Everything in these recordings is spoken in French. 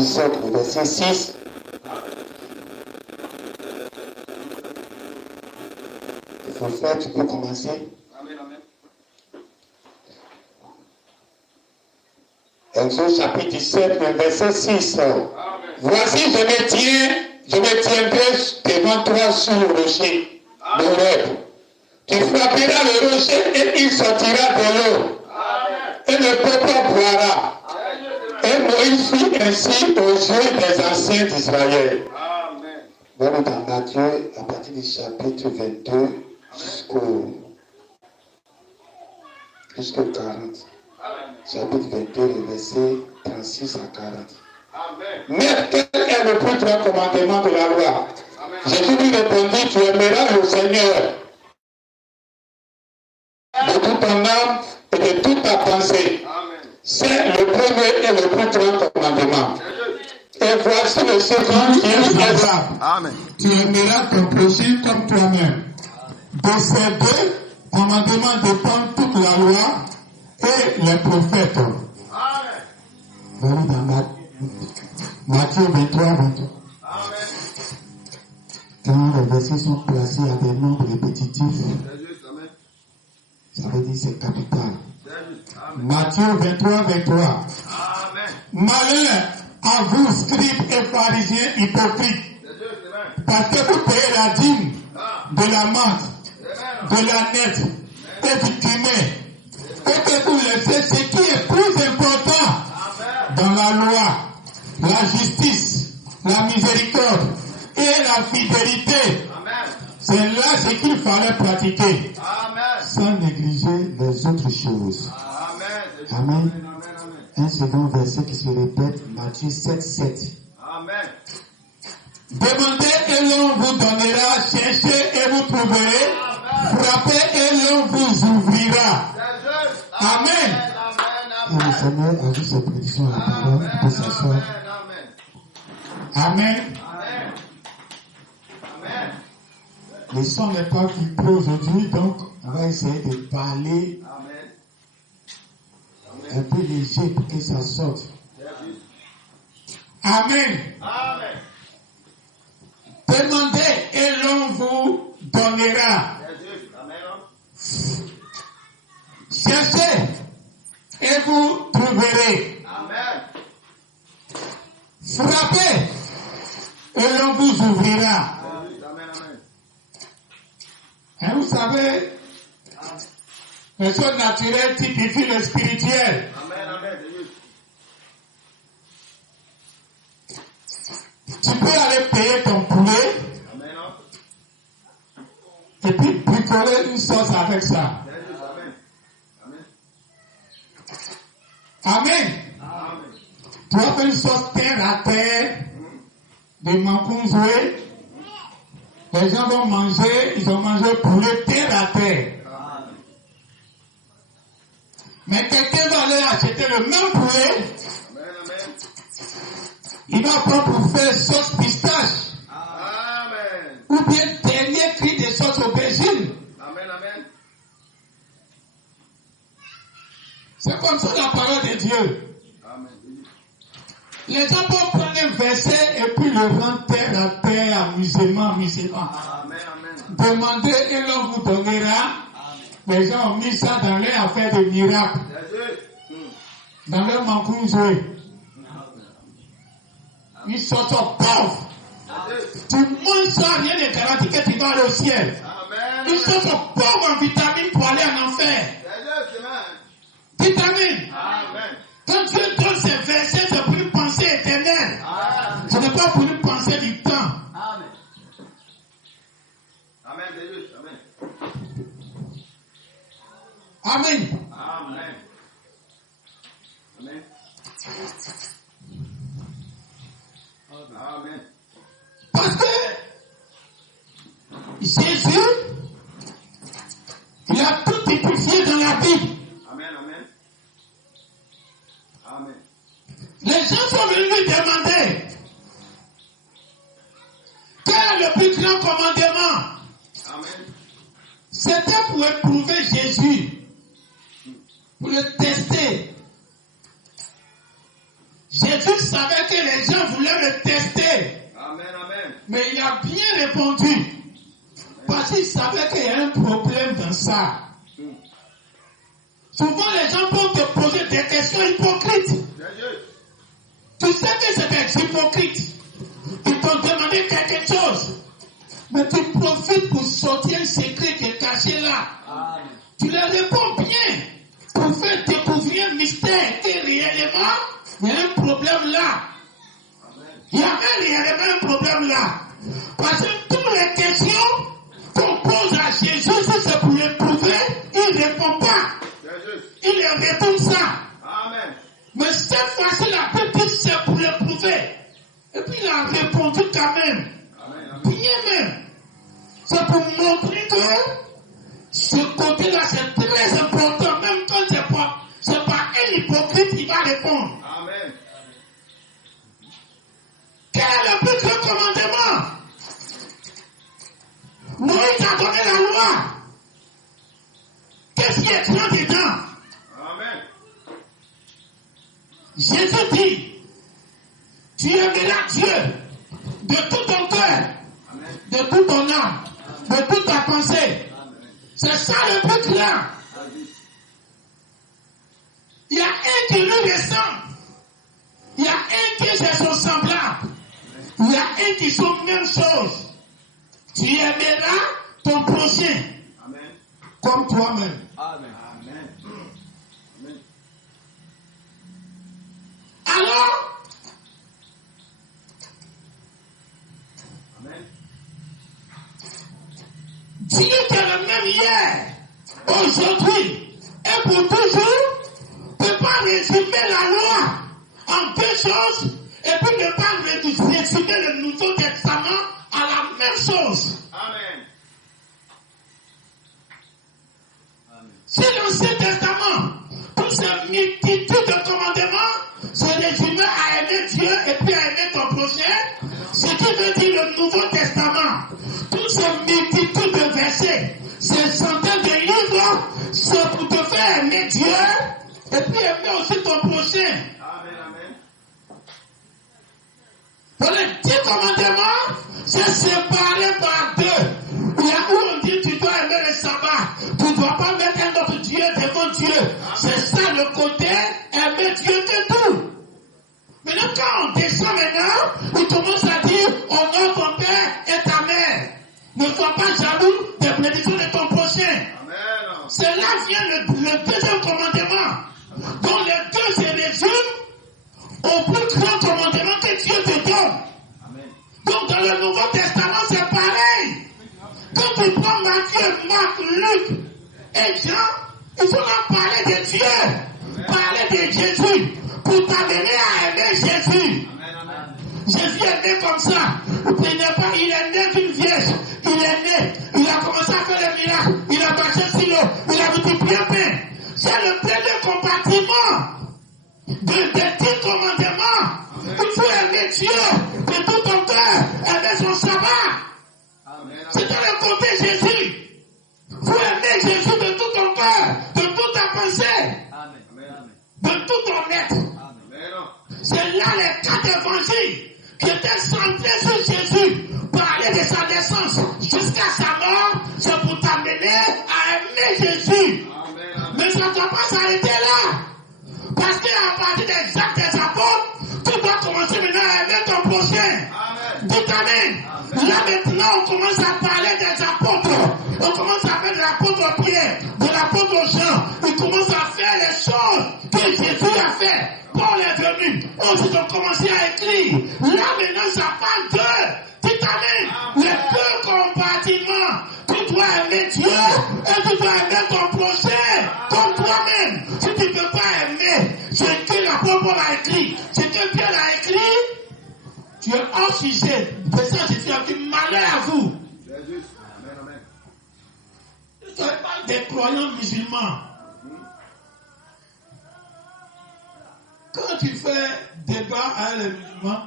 17, le verset 6. Il faut faire, tu peux commencer. Exode chapitre 17, le verset 6. Voici, je me tiendrai devant toi sur le rocher, le Horeb. Tu frapperas le rocher et il sortira de l'eau. Et le peuple boira. Et Moïse fit ainsi aux yeux des anciens d'Israël. Voilà dans Matthieu, à partir du chapitre 22 jusqu'au 40. Chapitre 22, le verset 36 à 40. Mais quel est le plus grand commandement de la loi? Jésus lui répondit, tu aimeras le Seigneur de toute ton âme et de toute ta pensée. C'est le premier et le plus grand commandement. Et voici le second qui est ça. Tu aimeras ton prochain comme toi-même. De ces deux commandements dépendent toute la loi et les prophètes. Voilà dans Matthieu 23, 23. Quand les versets sont placés à des nombres répétitifs, ça veut dire c'est capital. Matthieu 23, 23. Malheur à vous, scribes et pharisiens hypocrites, parce que vous payez la dîme de la menthe, de la nette et du cumin, et que vous laissez ce qui est plus important dans la loi, la justice, la miséricorde et la fidélité. C'est là ce qu'il fallait pratiquer, sans négliger les autres choses. Amen. Un second verset qui se répète, Matthieu 7, 7. Demandez et l'on vous donnera, cherchez et vous trouverez, frappez et l'on vous ouvrira. Amen. Et le Seigneur ajoute ses prédictions à la parole de s'asseoir. Amen. Le son n'est pas filtré aujourd'hui, donc on va essayer de parler un peu léger pour que ça sorte. Amen. Demandez et l'on vous donnera. Cherchez et vous trouverez. Frappez et l'on vous ouvrira. Et vous savez, les choses naturelles typifient le spirituel. Tu peux aller payer ton poulet et puis bricoler une sauce avec ça. Amen. Tu vas faire une sauce terre à terre de mancounzoué. Les gens vont manger, ils ont mangé poulet terre à terre. Mais quelqu'un va aller acheter le même poulet. Il va prendre pour faire sauce pistache. Ou bien dernier cri de sauce aubergine. C'est comme ça la parole de Dieu. Les gens peuvent prendre un verset et puis le rendre terre à terre, amusément. Demandez et l'on vous donnera. Les gens ont mis ça dans leur affaire de miracle. Dans leur mancounzoué. Une sorte de pauvre. Tu manges ça, rien ne garantit que tu vas aller au ciel. Une sorte de pauvre en vitamine pour aller en enfer. Vitamine. Quand Dieu donne ces versets, c'est pour une pensée éternelle. Ce n'est pas pour une pensée du temps. Amen. Parce que Jésus, il a tout typifié dans la Bible. Les gens sont venus lui demander quel est le plus grand commandement. C'était pour éprouver Jésus, pour le tester. Jésus savait que les gens rien répondu. Parce qu'il savait qu'il y a un problème dans ça. Souvent, les gens vont te poser des questions hypocrites. Tu sais que c'est des hypocrites. Ils t'ont demandé quelque chose. Mais tu profites pour sortir un secret qui est caché là. Tu leur réponds bien. Pour faire découvrir un mystère. Et réellement, il y a un problème là. Il y avait réellement un problème là. Parce que toutes les questions qu'on pose à Jésus, si c'est pour l'éprouver, il ne répond pas. Il leur répond ça. Amen. Mais cette fois-ci, la Bible dit c'est pour l'éprouver. Et puis il a répondu quand même. Amen. Bien même. C'est pour montrer que ce côté-là, c'est très important. Même quand c'est pas un hypocrite qui va répondre. Amen. Quel est le plus grand commandement? Moïse a donné la loi. Qu'est-ce qui est écrit dedans? Amen. Jésus dit, tu aimeras Dieu de tout ton cœur, de toute ton âme, de toute ta pensée. C'est ça le plus grand. Il y a un qui lui ressemble. Il y a un qui est son semblable. Il y a un qui sont même chose. Tu aimeras ton prochain. Amen. Comme toi-même. Amen. Amen. Alors, Amen. Dieu qui est le même hier, aujourd'hui et pour toujours, ne peut pas résumer la loi en deux choses et puis ne pas résumer le Nouveau Testament à la même chose. Amen. Si l'Ancien Testament, toutes ces multitudes de commandements, se résument à aimer Dieu et puis à aimer ton prochain, ce qui veut dire le Nouveau Testament, toutes ces multitudes de versets, ces centaines de livres, c'est pour te faire aimer Dieu et puis aimer aussi ton prochain. Amen, amen. Pour les 10 commandements, c'est séparé par deux. Il y a où on dit tu dois aimer le sabbat. Tu ne dois pas mettre un autre Dieu devant Dieu. C'est ça le côté aimer Dieu que tout. Maintenant quand on descend maintenant, il commence à dire honore ton père et ta mère. Ne sois pas jaloux des bénédictions de ton prochain. Amen. C'est là vient le deuxième commandement. Donc les deux se résument au plus grand commandement que Dieu te donne. Amen. Donc dans le Nouveau Testament c'est pareil. Quand tu prends Matthieu, Marc, Luc et Jean, ils sont là parler de Dieu, amen, parler de Jésus, pour t'amener à aimer Jésus. Amen, amen. Jésus est né comme ça. Il est né d'une vierge. Il est né. Il a commencé à faire les miracles. Il a marché sur l'eau. Il a multiplié pain. C'est le premier compartiment des 10 commandements. Il faut aimer Dieu de tout ton cœur, aimer son sabbat. C'est dans le côté Jésus. Il faut aimer Jésus de tout ton cœur, de toute ta pensée, de tout ton être. C'est là les 4 évangiles qui étaient centrés sur Jésus, parler de sa naissance jusqu'à sa mort, c'est pour t'amener à aimer Jésus. Mais ça ne doit pas s'arrêter là. Parce qu'à partir des actes des apôtres, tu dois commencer maintenant à aimer ton prochain. Dites amen. Là maintenant, on commence à parler des apôtres. On commence à faire de l'apôtre Pierre, de l'apôtre Jean. Il commence à faire les choses que Jésus a fait. Paul est venu. Ensuite, on commence à écrire. Là maintenant, ça parle de, dites amen, les 2 compartiments. Tu dois aimer Dieu et tu dois aimer ton prochain comme toi-même. Si tu ne peux pas aimer ce que l'apôtre Paul a écrit, ce que Pierre a écrit, tu es hors sujet. C'est ça, Jésus a dit, malheur à vous. Ce n'est pas des croyants musulmans. Quand tu fais débat avec les musulmans,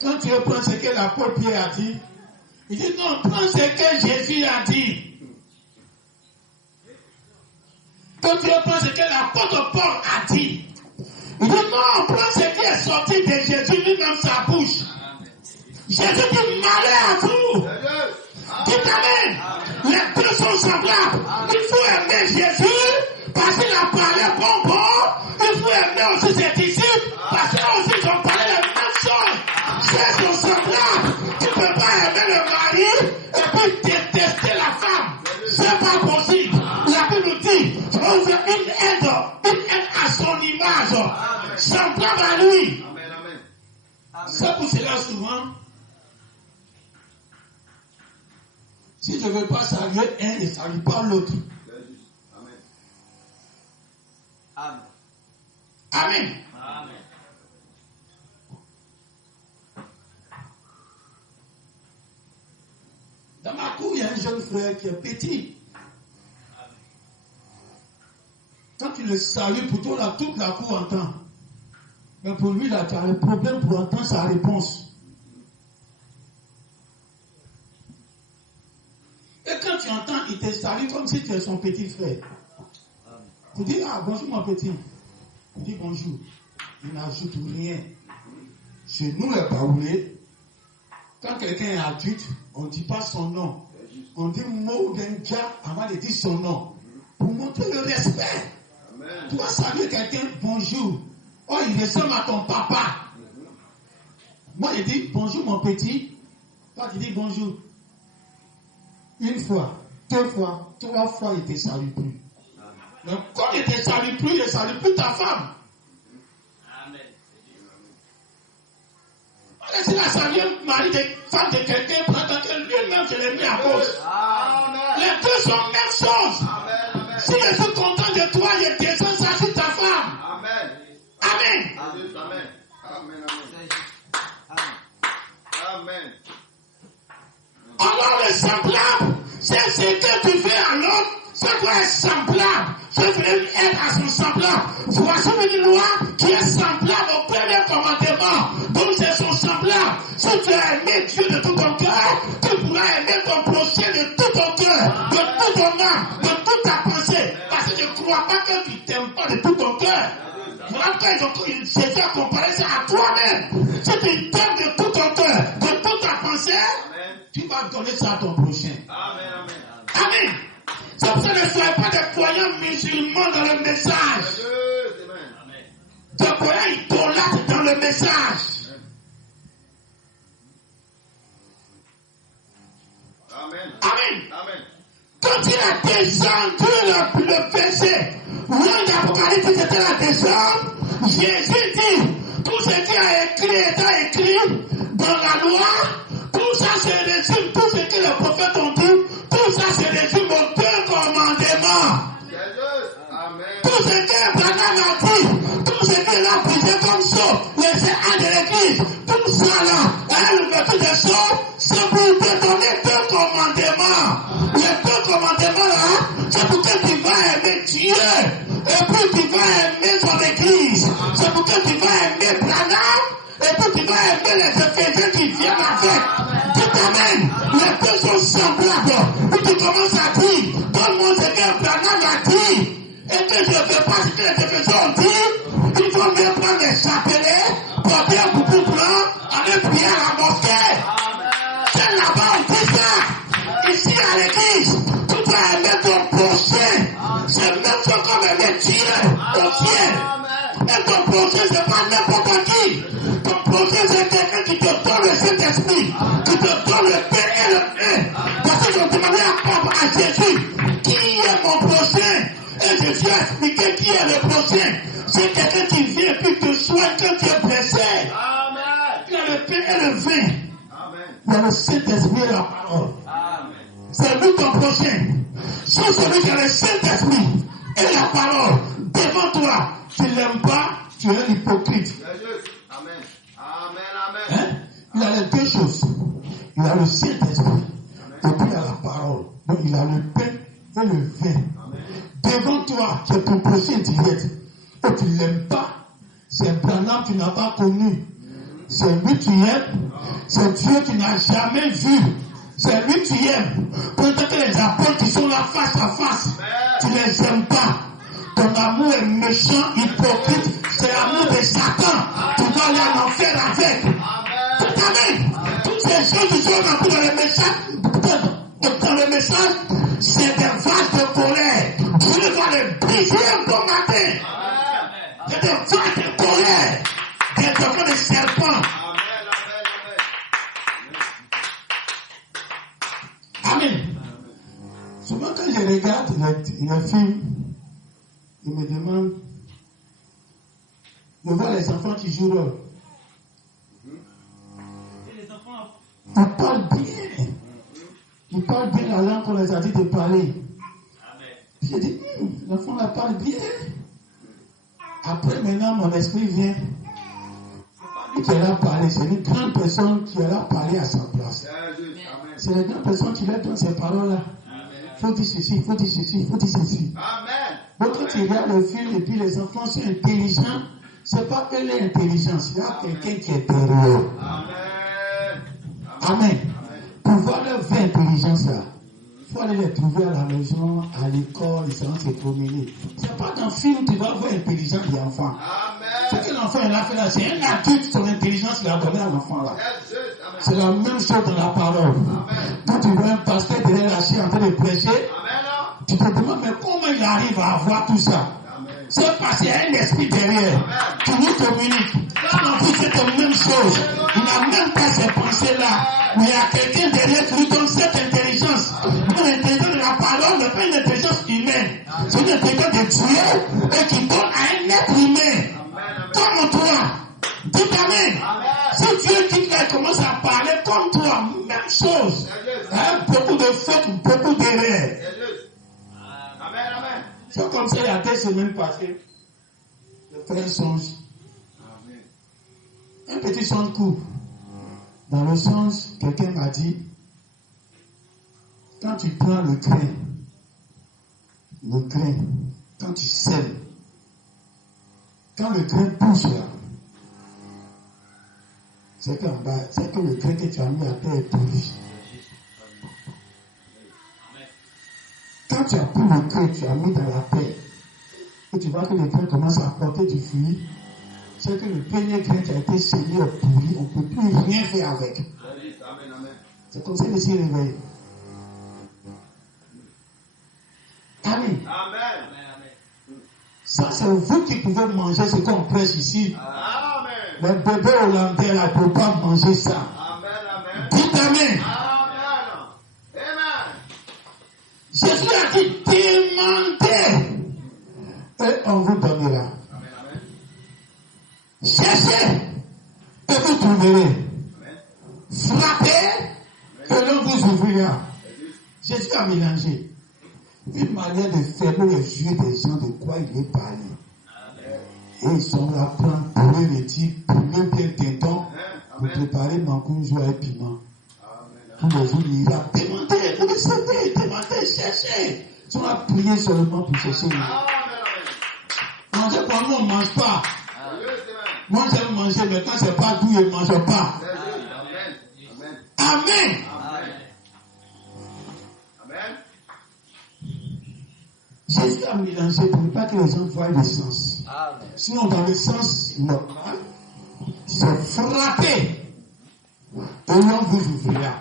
quand tu reprends ce que l'apôtre Pierre a dit, il dit non, prends ce que Jésus a dit. Quand tu reprends ce que l'apôtre Paul a dit, il dit non, prends ce qui est sorti de Jésus lui-même sa bouche. Jésus dit malheur à vous. Dites amen. Les deux sont semblables. Il faut aimer Jésus parce qu'il a parlé bon. Il faut aimer aussi ses disciples parce qu'eux aussi ils ont parlé les mêmes choses. Ces sont semblables. Tu ne peux pas aimer le mari et puis détester la femme. C'est pas possible. La Bible nous dit on veut une aide à son image, semblable à lui. C'est pour cela souvent, si je ne veux pas saluer un, ne salue pas l'autre. Amen. Amen. Amen. Dans ma cour, il y a un jeune frère qui est petit. Quand tu le salues, pour toi, toute la cour entend. Mais pour lui, là, tu as le problème pour entendre sa réponse. Et quand tu entends, il te salue comme si tu es son petit frère. Tu dis, ah, bonjour mon petit. Il dit bonjour. Il n'ajoute rien. Chez nous, les Baoulés, quand quelqu'un est adulte, on ne dit pas son nom. On dit mot d'un gars avant de dire son nom. Pour montrer le respect. Amen. Tu vas saluer quelqu'un, bonjour. Oh, il ressemble à ton papa. Moi, je dis bonjour mon petit. Toi, tu dis bonjour. Une fois, 2 fois, 3 fois, il ne te salue plus. Donc, quand il ne te salue plus, il ne salue plus ta femme. Amen. Alors, s'il a salué un mari de femme de quelqu'un, pendant que lui-même, je l'ai mis à cause. Amen. Les deux sont la même chose. Amen. Si je suis content de toi, je descends ça sur ta femme. Amen. Amen. Amen. Amen. Amen. Amen. Alors, le semblable, c'est ce que tu fais à l'autre, ça doit être semblable. Je veux être à son semblable. Voici une loi qui est semblable au premier commandement. Donc c'est son semblable. Si tu as aimé Dieu de tout ton cœur, tu pourras aimer ton prochain de tout ton cœur, de tout ton âme, de toute ta pensée. Parce que je ne crois pas que tu ne t'aimes pas de tout ton cœur. Voilà pourquoi Jésus a comparé ça à toi-même. Si tu t'aimes de tout ton cœur, de toute ta pensée, tu vas donner ça à ton prochain. Amen. Amen. Amen. C'est pour ça que ne soyez pas des croyants musulmans dans le message. Des croyants idolâtres dans le message. Amen. Amen. Amen. Quand il a descendu le verset, loin d'Apocalypse, c'était la descente, Jésus dit, tout ce qui a écrit est écrit dans la loi, tout ça se résume, tout ce que les prophètes ont dit, tout ça se résume aux 2 commandements. Tout ce que Abraham a dit, tout ce qu'il a prêché comme ça, laissé à de l'église, tout ça là, elle veut tout des choses, c'est pour te donner 2 commandements. Les 2 commandements là, c'est pour que tu vas aimer Dieu, et puis tu vas aimer son église, c'est pour que tu vas aimer Branham, et puis tu vas aimer les Éphésiens qui viennent avec. Amen. Les 2 sont semblables. Et tu commences à dire, donne-moi ce que Branham a dit. Et que je ne fais pas ce que les Éphésiens ont dit. Il faut bien prendre des chapelets, porter un boubou blanc, aller prier à la mosquée. C'est là-bas on dit ça. Ici à l'église, tu dois aimer ton prochain. C'est même chose comme aimer Dieu au ciel. Et ton prochain, c'est pas n'importe qui. Ton prochain, c'est quelqu'un qui te donne le Saint-Esprit, qui te donne le Père et le Fils. Parce que je demandais à Jésus, qui est mon prochain? Et Jésus a expliqué qui est le prochain. C'est quelqu'un qui vient et puis te soigne quand tu es blessé. Amen. Il y a le Père et le Fils. Il y a le Saint-Esprit et la parole. Amen. C'est lui ton prochain. Si celui qui a le Saint-Esprit et la parole devant toi, tu ne l'aimes pas, tu es un hypocrite. Amen. Amen. Amen. Hein? Il a les 2 choses. Il a le Saint-Esprit et puis il a la parole. Donc il a le pain et le vin. Devant toi, qui est ton prochain direct. Et tu ne l'aimes pas. C'est Branham que tu n'as pas connu. C'est lui que tu aimes. C'est Dieu que tu n'as jamais vu. C'est lui que tu aimes. Peut-être que les apôtres qui sont là face à face, tu ne les aimes pas. Ton amour est méchant, hypocrite. C'est l'amour de Satan. Tu vas aller en enfer avec. Amen. Toutes ces choses qui sont dans le message, c'est des vases de colère. Dieu va les briser un bon matin. C'est des vases de colère. Des enfants de serpents. Amen. Souvent quand je regarde les films, ils me demandent, je vois les enfants qui jouent rôle. Ils parlent bien. Ils parlent bien la langue qu'on les a dit de parler. Puis j'ai dit, l'enfant la parle bien. Après, maintenant, mon esprit vient. C'est pas lui qui a parlé, c'est une grande personne qui a parlé à sa place. C'est la grande personne qui leur donne ces paroles-là. Il faut dire ceci, il faut dire ceci, il faut dire ceci. Donc quand tu regardes le film et puis les enfants sont intelligents, c'est pas que l'intelligence, il y a quelqu'un qui est derrière. Amen. Pour voir leur vraie intelligence là, il faut aller les trouver à la maison, à l'école, ils vont se promener. C'est pas dans le film que tu vas voir l'intelligence des enfants. Ce que l'enfant il a fait là, c'est un adulte, son intelligence qu'il a donné à l'enfant là. C'est la même chose dans la parole. Quand tu vois un pasteur derrière la chaise en train de prêcher, tu te demandes mais comment il arrive à avoir tout ça? C'est parce qu'il y a un esprit derrière qui nous communique. Quand l'enfant fait la même chose, il n'a même pas ces pensées-là. Mais il y a quelqu'un derrière qui lui donne cette intelligence. L'intelligence de la parole n'est pas une intelligence humaine. C'est une intelligence de Dieu et qui donne à un être humain. Comme toi. Dites Amen. Si Dieu dit qu'il commence à parler comme toi, même chose. Beaucoup de fautes, beaucoup d'erreurs. C'est comme ça, il y a 2 semaines passées. Je fais un songe. Un petit songe court. Dans le songe, quelqu'un m'a dit, quand tu prends le grain, quand tu sèmes, quand le grain pousse là, c'est qu'en bas, c'est que le grain que tu as mis à terre est pourri. Quand tu as pris le grain, tu as mis dans la terre, et tu vois que le grain commence à porter du fruit, c'est que le premier grain qui a été semé est pourri, on ne peut plus rien faire avec. C'est comme ça qu'il s'est réveillé. Amen. Ça, c'est vous qui pouvez manger ce qu'on prêche ici. Les bébés hollandais là ne peuvent pas manger ça. Dites Amen. Jésus a dit, demandez et on vous donnera. Cherchez et vous trouverez. Frappez et l'on vous ouvrira. Jésus a mélangé une manière de faire les yeux des gens de quoi il est parlé. Et ils sont là pour brûler les types, brûler bien tendons, pour préparer mancounjoua et piment. Tous les jours, il a demandé, vous le savez, demandez, cherchez. Ils sont là prier seulement pour chercher. Manger pour nous, on ne mange pas. Moi, j'aime manger, mais quand c'est pas doux, je ne mange pas. Amen. Jésus a mélangé pour ne pas que les gens voient le sens. Sinon, dans le sens normal, c'est frapper. Et l'on vous ouvrira.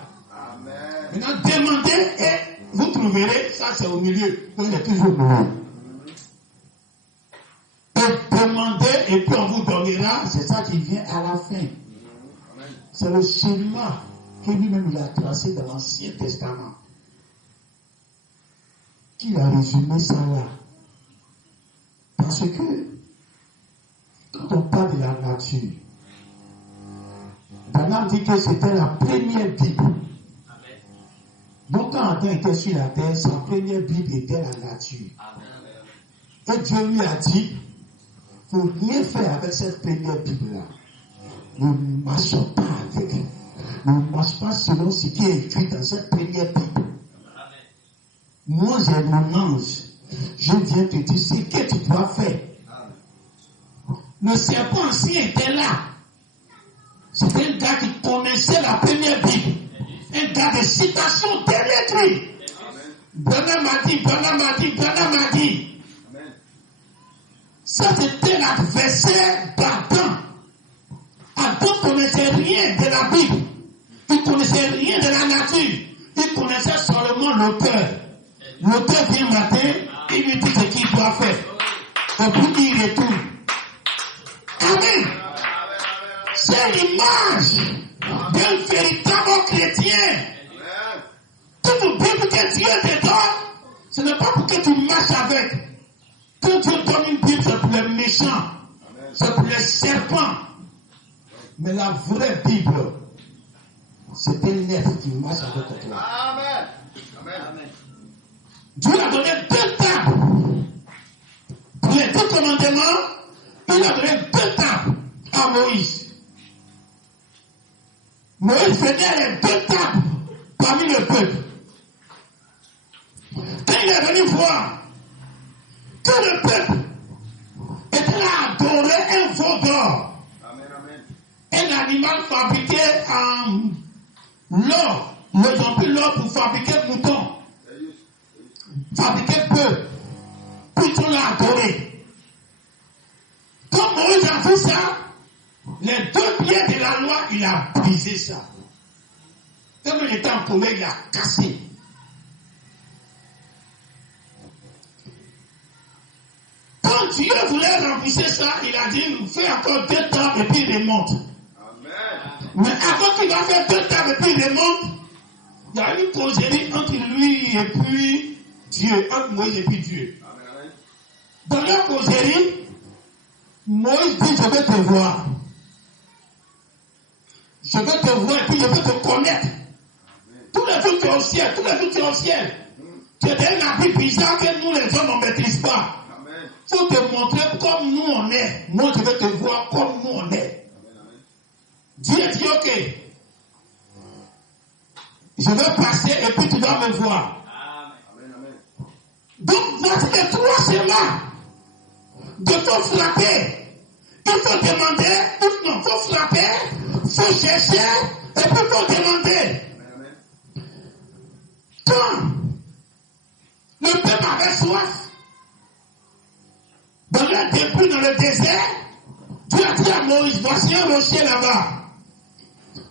Maintenant, demandez et vous trouverez. Ça, c'est au milieu. Donc, il est toujours au milieu. Et demandez et puis on vous donnera. C'est ça qui vient à la fin. C'est le schéma que lui-même il a tracé dans l'Ancien Testament. Qui a résumé ça là. Parce que quand on parle de la nature, Branham dit que c'était la première Bible. Donc quand Adam était sur la terre, sa première Bible était la nature. Et Dieu lui a dit, il ne faut rien faire avec cette première Bible-là. Ne marchons pas avec. Ne marche pas selon ce qui est écrit dans cette première Bible. Moi, j'ai mon ange. Je viens te dire ce que tu dois faire. Le serpent ancien était là. C'était un gars qui connaissait la première Bible. Un gars de citation tel écrit. Branham m'a dit. Ça, c'était l'adversaire d'Adam. Adam connaissait rien de la Bible. Il ne connaissait rien de la nature. Il connaissait seulement l'auteur. L'auteur vient matin, il lui dit ce qu'il doit faire. Et puis il retourne. Amen. C'est l'image d'un véritable chrétien. Toute Bible que Dieu te donne, ce n'est pas pour que tu marches avec. Quand Dieu donne une Bible, c'est pour les méchants. C'est pour les serpents. Mais la vraie Bible, c'est un être qui marche avec toi. Amen. Amen. Dieu a donné 2 tables. Pour les 2 commandements, il a donné 2 tables à Moïse. Moïse faisait les 2 tables parmi le peuple. Quand il est venu voir que le peuple était là à adorer un veau d'or, un animal fabriqué en l'or, ils ont pris l'or pour fabriquer mouton, fabriquer peu, puis ils sont là à adorer. Quand Moïse a vu ça, les 2 pieds de la loi, il a brisé ça. Comme il était en colère, il a cassé. Quand Dieu voulait remplir ça, il a dit, fais encore 2 temps et puis il remonte. Amen. Mais avant qu'il va faire 2 temps et puis il remonte, il y a une causerie entre lui et puis Dieu, entre Moïse et puis Dieu. Amen. Dans la causerie, Moïse dit, je vais te voir. Je vais te voir et puis je vais te connaître. Tous les jours tu es au ciel, tous les jours tu es au ciel. Tu es un habit bizarre que nous les hommes ne maîtrisent pas. Il faut te montrer comme nous on est. Moi je vais te voir comme nous on est. Dieu dit ok. Je vais passer et puis tu dois me voir. Donc voici les 3 schémas. De faut frapper. Il faut demander. Non, il faut frapper. Il faut chercher. Et puis il faut demander. Quand le peuple avait soif, dans le début, dans le désert, Dieu a dit à Moïse, voici un rocher là-bas.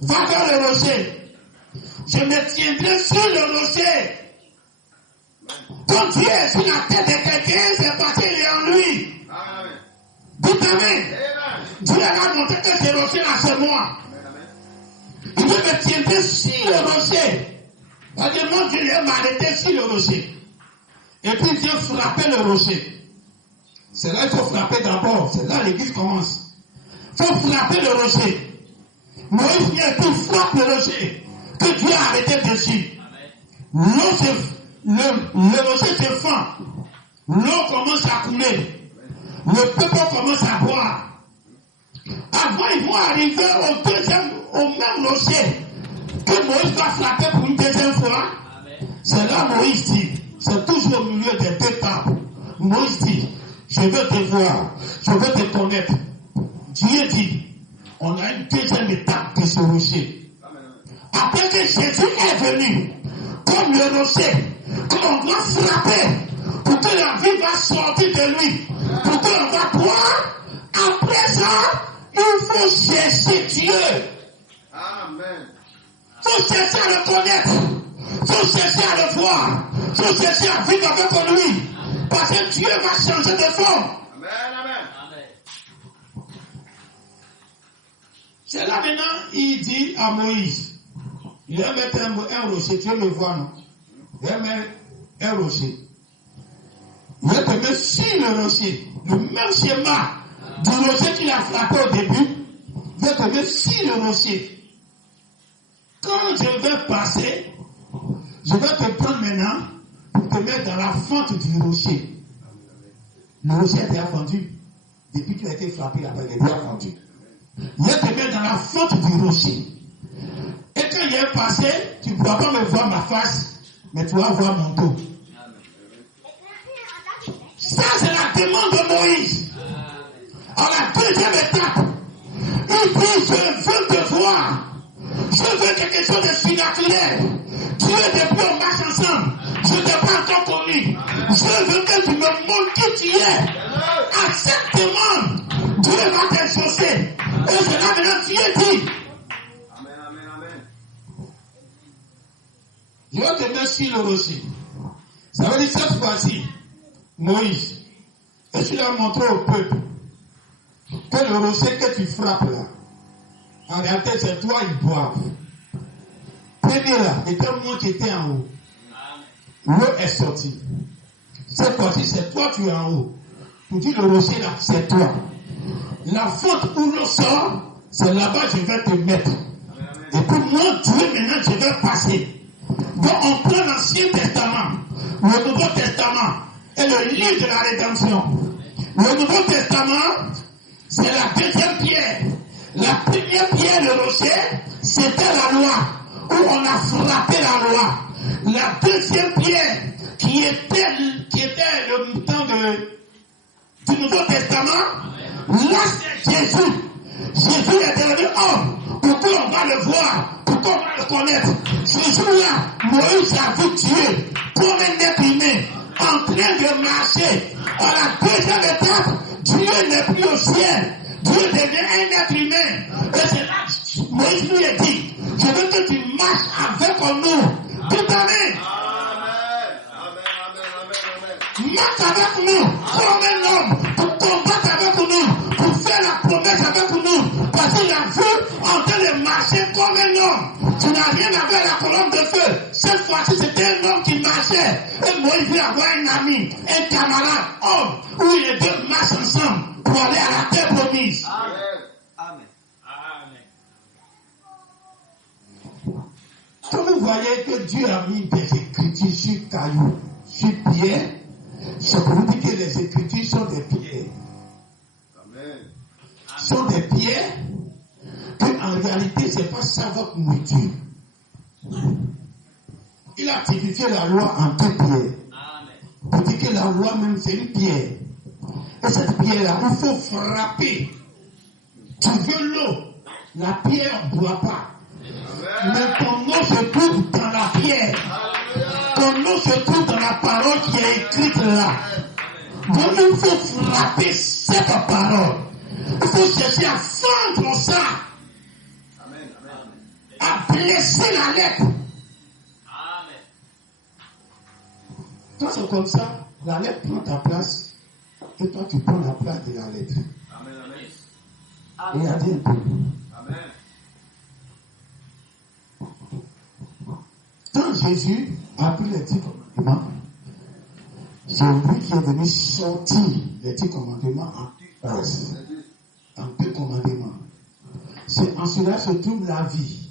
Va vers le rocher. Je me tiendrai sur le rocher. Quand Dieu est sur la tête de quelqu'un, c'est parce qu'il est en lui. Dites amen. Dieu a montré que ce rocher-là, c'est moi. Je me tiendrai sur le rocher. C'est-à-dire, mon Dieu m'a arrêté sur le rocher. Et puis il vient frapper le rocher. C'est là qu'il faut frapper d'abord. C'est là que l'église commence. Il faut frapper le rocher. Moïse vient et puis frappe le rocher. Que Dieu a arrêté dessus. Le rocher se fend. L'eau commence à couler. Le peuple commence à boire. Avant, ils vont arriver au même rocher que Moïse va frapper pour une 2e fois. C'est là Moïse dit, c'est toujours au milieu des 2 tables. Moïse dit, je veux te voir, je veux te connaître. Dieu dit, on a une 2e étape de ce rocher. Après que Jésus est venu, comme le rocher, qu'on doit frapper pour que la vie va sortir de lui, pour qu'on va boire. Après ça, il faut chercher Dieu. Amen. Il faut chercher à le connaître. Il faut chercher à le voir. Il faut chercher à vivre avec lui. Parce que Dieu va changer de forme. Amen, amen. C'est là maintenant, il dit à Moïse, il va mettre un rocher. Tu veux le voir, non? Il va mettre un rocher. Il va te mettre sur le rocher. Le même schéma du rocher qu'il a frappé au début. Il va te mettre sur le rocher. Quand je vais passer, je vais te prendre maintenant pour te mettre dans la fente du rocher. Le rocher était fendu. Depuis qu'il a été frappé, il était fendu. Il va te mettre dans la fente du rocher. Et quand il est passé, tu ne pourras pas me voir ma face, mais tu vas voir mon dos. Ça, c'est la demande de Moïse. En la 2e étape, il dit, je veux te voir. Je veux quelque chose de surnaturel. Dieu, depuis on marche ensemble. Je ne t'ai pas encore connu. Je veux que tu me montres qui tu es. À cette demande, Dieu va t'exaucer. Et c'est là maintenant Dieu dit, Je vais te mettre sur le rocher. Ça veut dire cette fois-ci, Moïse, et tu l'as montré au peuple que le rocher que tu frappes là, en réalité c'est toi ils boivent. Premier là, était moi qui étais en haut. L'eau est sortie. Cette fois-ci c'est toi qui es en haut. Tu dis le rocher là, c'est toi. La faute où l'eau sort, c'est là-bas que je vais te mettre. Et puis moi, Dieu, maintenant, je vais passer. Donc on prend l'Ancien Testament, le Nouveau Testament et le livre de la rédemption. Le Nouveau Testament, c'est la deuxième pierre. La première pierre, le rocher, c'était la loi, où on a frappé la loi. La deuxième pierre, qui était le temps du Nouveau Testament, là c'est Jésus. Jésus est devenu homme. Pourquoi on va le voir? Pourquoi on va le connaître? Jésus là, Moïse a vu Dieu comme un être humain en train de marcher. À la deuxième étape, Dieu n'est plus au ciel. Dieu devient un être humain. Et c'est là que Moïse lui a dit, je veux que tu marches avec nous. Tout amen. Marche avec nous comme un homme pour combattre avec nous, pour faire la promesse avec nous, parce qu'il a vu en train de marcher comme un homme. Tu n'as rien à voir avec la colonne de feu. Cette fois-ci, c'était un homme qui marchait. Et Moïse voulait avoir un ami, un camarade, homme, où les deux marchent ensemble pour aller à la terre promise. Amen. Quand vous voyez que Dieu a mis des écritures sur cailloux, sur pierre, c'est pour vous dire que les écritures sont des pierres. Amen. Sont des pierres que en réalité c'est pas ça votre nourriture. Il a typifié la loi en deux pierres. Pour dire que la loi même c'est une pierre. Et cette pierre-là, il faut frapper. Tu veux l'eau, la pierre ne boit pas. Mais ton eau se trouve dans la pierre. Ton nom se trouve dans la parole qui est écrite là. Donc il faut frapper cette parole. Il faut chercher à fendre ça. À blesser la lettre. Quand c'est comme ça, la lettre prend ta place. Et toi tu prends la place de la lettre. Et il y a dit un peu. Quand Jésus a pris les 10 commandements, c'est lui qui est venu sortir les 10 commandements en deux commandements. C'est en cela se trouve la vie.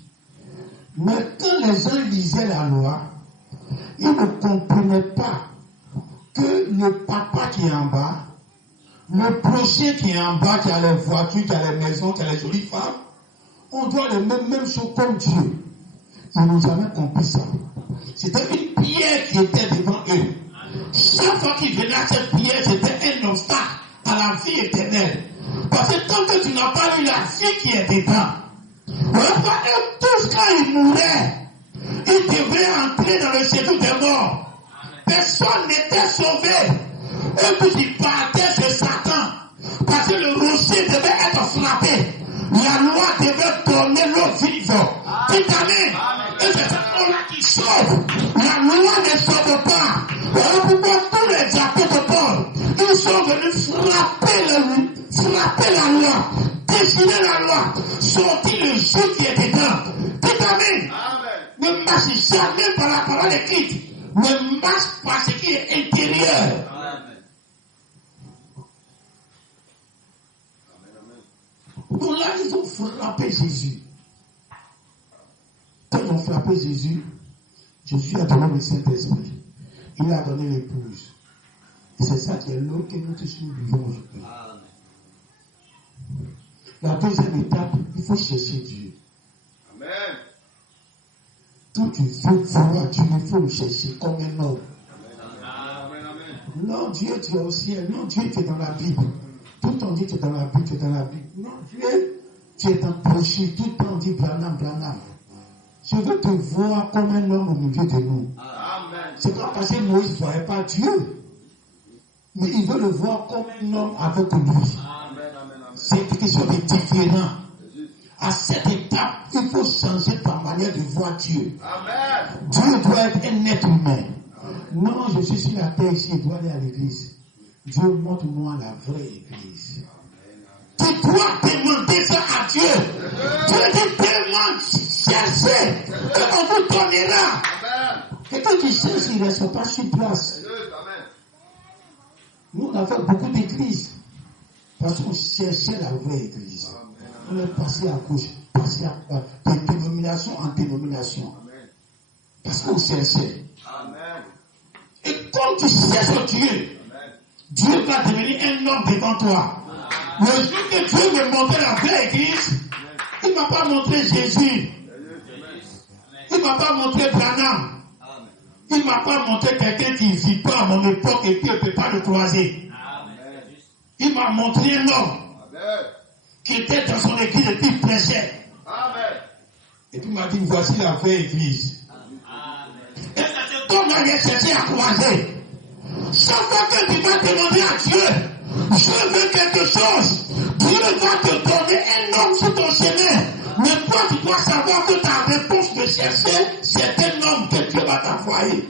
Mais quand les gens lisaient la loi, ils ne comprenaient pas que le papa qui est en bas, le prochain qui est en bas, qui a les voitures, qui a les maisons, qui a les jolies femmes, on doit les mêmes choses comme Dieu. Ils n'ont jamais compris ça. C'était une pierre qui était devant eux. Chaque fois qu'ils venaient à cette pierre, c'était un obstacle à la vie éternelle. Parce que tant que tu n'as pas eu la vie qui est dedans, tous quand ils mouraient, ils devraient entrer dans le séjour des morts. Personne n'était sauvé. Et puis ils partaient de Satan. Parce que le rocher devait être frappé. La loi devait donner l'eau vive. Amen. Et c'est cette eau-là qui sauve. La loi ne sauve pas. Voilà pourquoi tous les apôtres Paul, ils sont venus frapper la loi, dessiner la loi, sortir le jeu qui est dedans. Amen. Ne marche jamais par la parole écrite. Ne marche par ce qui est intérieur. Donc là, ils ont frappé Jésus. Quand ils ont frappé Jésus, Jésus a donné le Saint-Esprit. Il a donné l'épouse. Et c'est ça qui est l'eau que nous tous nous vivons aujourd'hui. La deuxième étape, il faut chercher Dieu. Amen. Quand tu veux voir Dieu, il faut le chercher comme un homme. Non, Dieu, tu es au ciel. Non, Dieu, tu es dans la Bible. Tout le temps, dit tu es dans la Bible, tu es dans la Bible. Non, Dieu, tu es dans le péché. Tout le temps, dit Branham. Je veux te voir comme un homme au milieu de nous. Amen. C'est pas parce que Moïse ne voyait pas Dieu. Mais il veut le voir comme un homme avec lui. C'est quelque chose de différent. À cette époque, étape, il faut changer ta manière de voir Dieu. Amen. Dieu doit être un être humain. Non, je suis sur la terre ici, je dois aller à l'église. Dieu montre-moi la vraie église. Tu dois demander ça à Dieu. Dieu dit demande, cherchez, et on vous donnera. Quelqu'un qui cherche, il ne reste pas sur place. Nous, on a fait beaucoup d'églises. Parce qu'on cherchait la vraie église. On est passé à gauche, passé à de dénomination en dénomination. Parce qu'on cherchait. Et comme tu cherches Dieu, Dieu va devenir un homme devant toi. Le jour que Dieu me montrait la vraie église, il ne m'a pas montré Jésus. Il ne m'a pas montré Branham. Il ne m'a pas montré quelqu'un qui ne vit pas à mon époque et qui ne peut pas le croiser. Il m'a montré un homme qui était dans son église et qui prêchait. Et puis il m'a dit, voici la vraie église. Et c'est comme on allait chercher à croiser. Chaque fois que tu vas demander à Dieu, je veux quelque chose, Dieu va te donner un homme sur ton chemin. Mais toi, tu dois savoir que ta réponse de chercher, c'est un homme que Dieu va t'envoyer.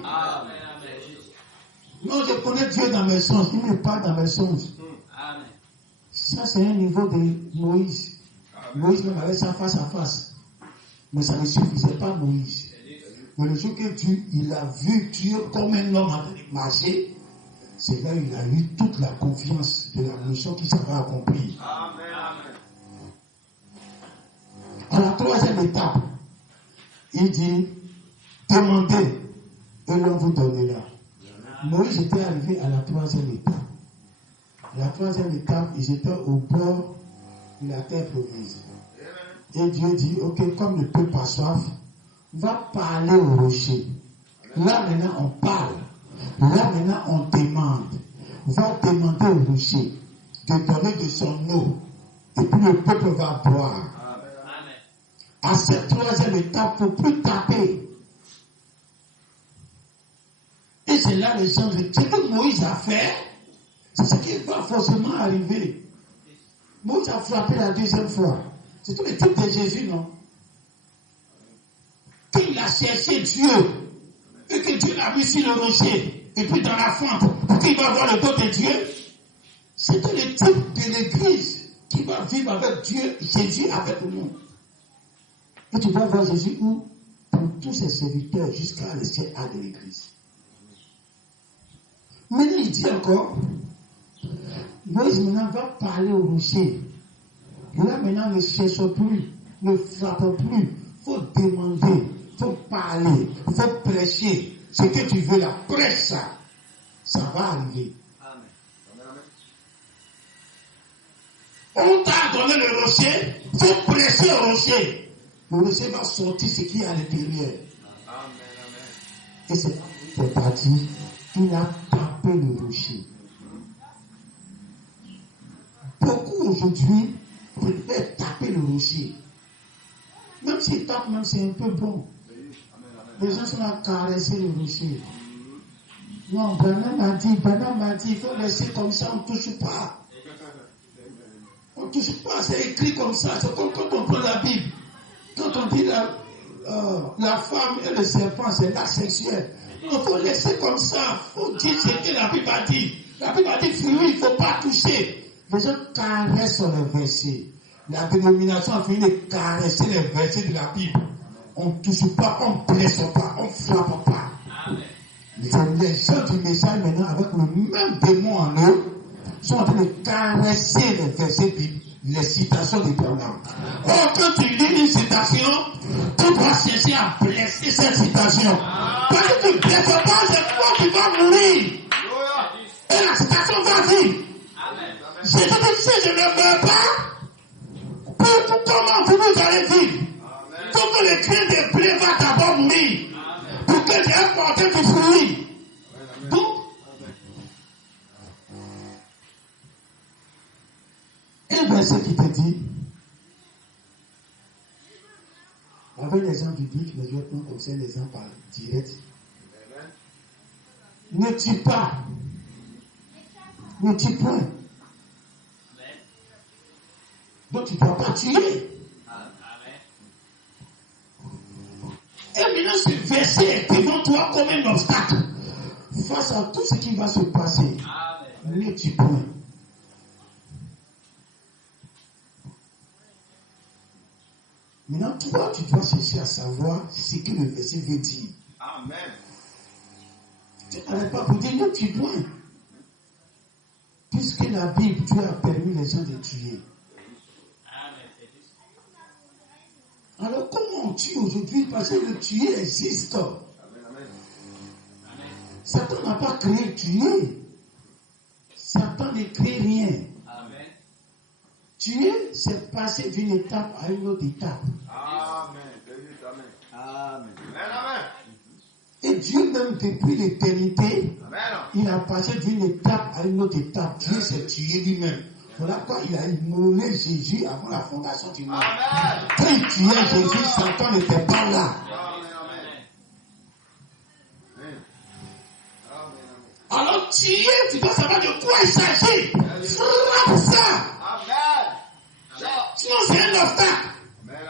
Non, je connais Dieu dans mes sens. Il me parle dans mes sens. Ça, c'est un niveau de Moïse. Moïse même avait ça face à face. Mais ça ne suffisait pas Moïse. Mais le jour que Dieu, il a vu Dieu comme un homme en train de marcher, c'est là qu'il a eu toute la confiance de la mission qui s'est accomplie. À la troisième étape, il dit, demandez et l'on vous donnera. Moïse était arrivé à la troisième étape. La troisième étape, ils étaient au bord de la terre promise. Et Dieu dit, ok, comme ne peut pas soif, va parler au rocher. Là maintenant on parle. Là maintenant on demande. Va demander au rocher de donner de son eau. Et puis le peuple va boire. À cette troisième étape, il ne faut plus taper. Et c'est là les gens, ce que Moïse a fait, c'est ce qui va forcément arriver. Moïse a frappé la deuxième fois. C'est tout le type de Jésus, non? Qu'il a cherché Dieu, et que Dieu l'a mis sur le rocher, et puis dans la fente, pour qu'il va voir le dos de Dieu. C'est tout le type de l'église qui va vivre avec Dieu, Jésus avec nous. Et tu vas voir Jésus où? Pour tous ses serviteurs jusqu'à l'échelle A de l'église. Maintenant, il dit encore, Moïse maintenant va parler au rocher. Là maintenant, ne cherche plus, ne frappe plus. Il faut demander, il faut parler, il faut prêcher. Ce que tu veux là, prêche ça. Ça va arriver. On t'a donné le rocher, il faut prêcher au rocher. Le rocher va sortir ce qui est à l'intérieur. Et c'est parti. Il a tapé le rocher. Beaucoup aujourd'hui préfèrent taper le rocher. Même s'ils tapent, même c'est un peu bon. Les gens sont à caresser le rocher. Non, Bernard m'a dit, il faut laisser comme ça, on ne touche pas. On ne touche pas, c'est écrit comme ça. C'est comme quand on prend la Bible. Quand on dit la femme et le serpent, c'est l'acte sexuel. Il faut laisser comme ça. Il faut dire ce que la Bible a dit. La Bible a dit, fruit, il ne faut pas toucher. Les gens caressent sur les versets. La dénomination a fini de caresser les versets de la Bible. On ne touche pas, on ne blesse pas, on ne frappe pas. Les gens du message maintenant, avec le même démon en eux, sont en train de caresser les versets bibliques, les citations des Branham. Or, quand tu lis une citation, tu dois chercher à blesser cette citation. Parce que tu ne blesses pas, c'est toi qui vas mourir. Et la citation va dire, je te dis, si je ne meurs pas, comment vous allez vivre? Pour que le grain de blé va d'abord mourir, pour que j'ai apporté du fruit. Donc, un verset qui te dit, avec les gens bibliques, les autres non, comme ça, les gens parlent direct. Ne tue pas. Ne tue point. Donc tu ne dois pas tuer. maintenant ce verset est devant toi comme un obstacle. Face à tout ce qui va se passer, ne t'y point. Maintenant, toi, tu dois chercher à savoir ce que le verset veut dire. Amen. Tu n'arrêtes pas pour dire ne t'y point. Puisque la Bible, Dieu a permis les gens de tuer. Alors comment on tue aujourd'hui? Parce que le tuer existe. Satan n'a pas créé le tuer. Satan ne crée rien. Amen. Tuer, c'est passer d'une étape à une autre étape. Amen. Amen. Amen. Et Dieu même depuis l'éternité, Amen. il a passé d'une étape à une autre étape. Dieu s'est tué lui-même. Voilà pourquoi il a immolé Jésus avant la fondation du monde. Amen. Quand il tuait Jésus, Satan n'était pas là. Alors tuer, tu dois savoir de quoi il s'agit. Frappe ça. Amen. Sinon c'est un obstacle. Amen.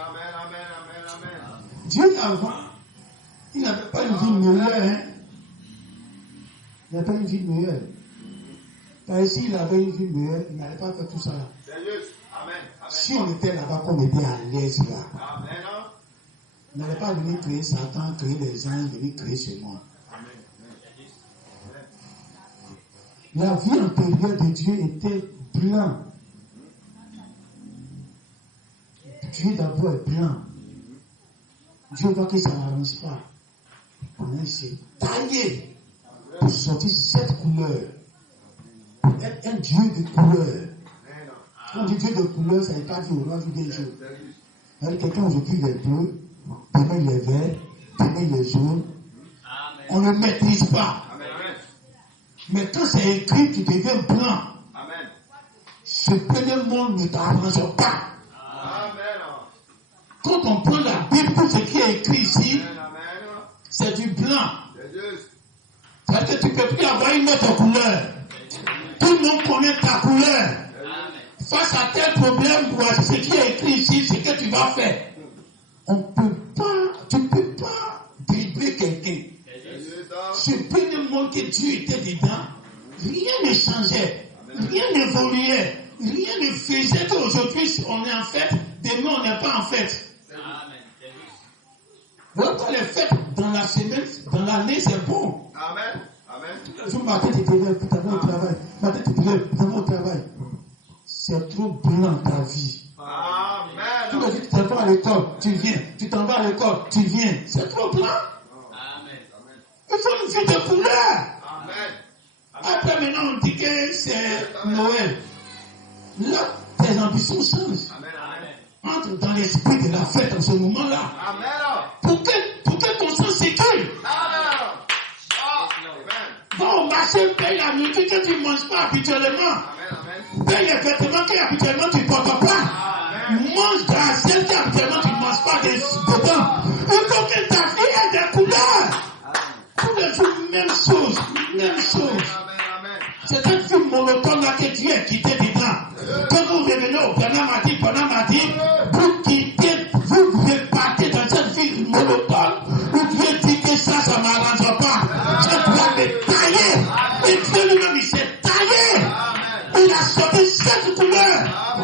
Dieu avant, il n'avait pas une vie meilleure. Hein? Il n'avait pas une vie meilleure. Parce que s'il avait une vie meilleure, il n'allait pas faire tout ça là. C'est juste. Amen. Si on était là-bas, qu'on était à l'aise là, Amen. il n'allait pas venir créer Satan, créer les anges, venir créer ce monde. La vie antérieure de Dieu était blanc. Dieu d'abord est blanc. Dieu voit que ça n'arrange pas. Il s'est taillé pour sortir cette couleur. Un Dieu de couleur. Quand on dit Dieu de couleur, ça n'est pas dit au roi des jours. Quelqu'un aujourd'hui il est bleu, demain il est vert, demain il est jaune. On ne maîtrise pas. Mais quand c'est écrit, tu deviens blanc. Amen. Ce premier monde ne t'arrange pas. Amen. Quand on prend la Bible, tout ce qui est écrit ici, Amen. c'est du blanc. C'est juste. C'est-à-dire que tu ne peux plus avoir une autre couleur. Tout le monde connaît ta couleur. Face à tel problème, voici ce qui est écrit ici, ce que tu vas faire. On peut pas, tu ne peux pas dribbler quelqu'un. Ce premier monde que Dieu était dedans, rien ne changeait, rien n'évoluait, rien ne faisait qu'aujourd'hui on est en fête, demain on n'est pas en fête. Voilà pourquoi les fêtes dans la semaine, dans l'année, c'est bon. Amen. Amen. Le jour matin, tu te lèves, tu t'en vas au travail. Matin, tu te lèves, tu t'en vas au travail. C'est trop blanc ta vie. Amen. Tous les jours, tu t'en vas à l'école, tu viens. Tu t'en vas à l'école, tu viens. C'est trop blanc. Il faut une vie de couleur. Amen. Après, maintenant, on dit que c'est Noël. Là, tes ambitions changent. Amen. Entre dans l'esprit de la fête en ce moment-là. Amen. Pour que ton sang s'écoule. Amen. Va au marché, paye la nourriture que tu ne manges pas habituellement. Paye les vêtements que habituellement tu ne portes pas. Mange de la selle que habituellement tu ne manges pas dedans. Il faut que ta vie ait des couleurs. Tous les jours, même chose. C'est un film monotone là que Dieu a quitté dedans. Quand vous revenez au Panama dit, vous repartez dans cette vie monotone où Dieu dit que ça ne m'arrange pas. Je dois me tailler. Et Dieu lui-même, il s'est taillé. Il a sorti cette couleur.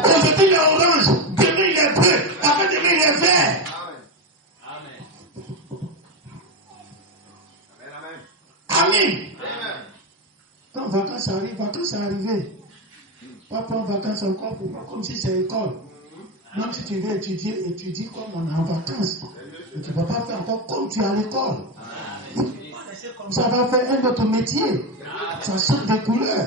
Aujourd'hui, il est orange. Demain, il est bleu. Après-demain, il est vert. Amen. Quand vacances arrivent, pas prendre vacances encore pour moi, comme si c'est école. Même si tu veux étudier, étudie comme on est en vacances. Et tu ne vas pas faire encore comme tu es à l'école. Comme ça va faire un autre métier. Ça change de couleur.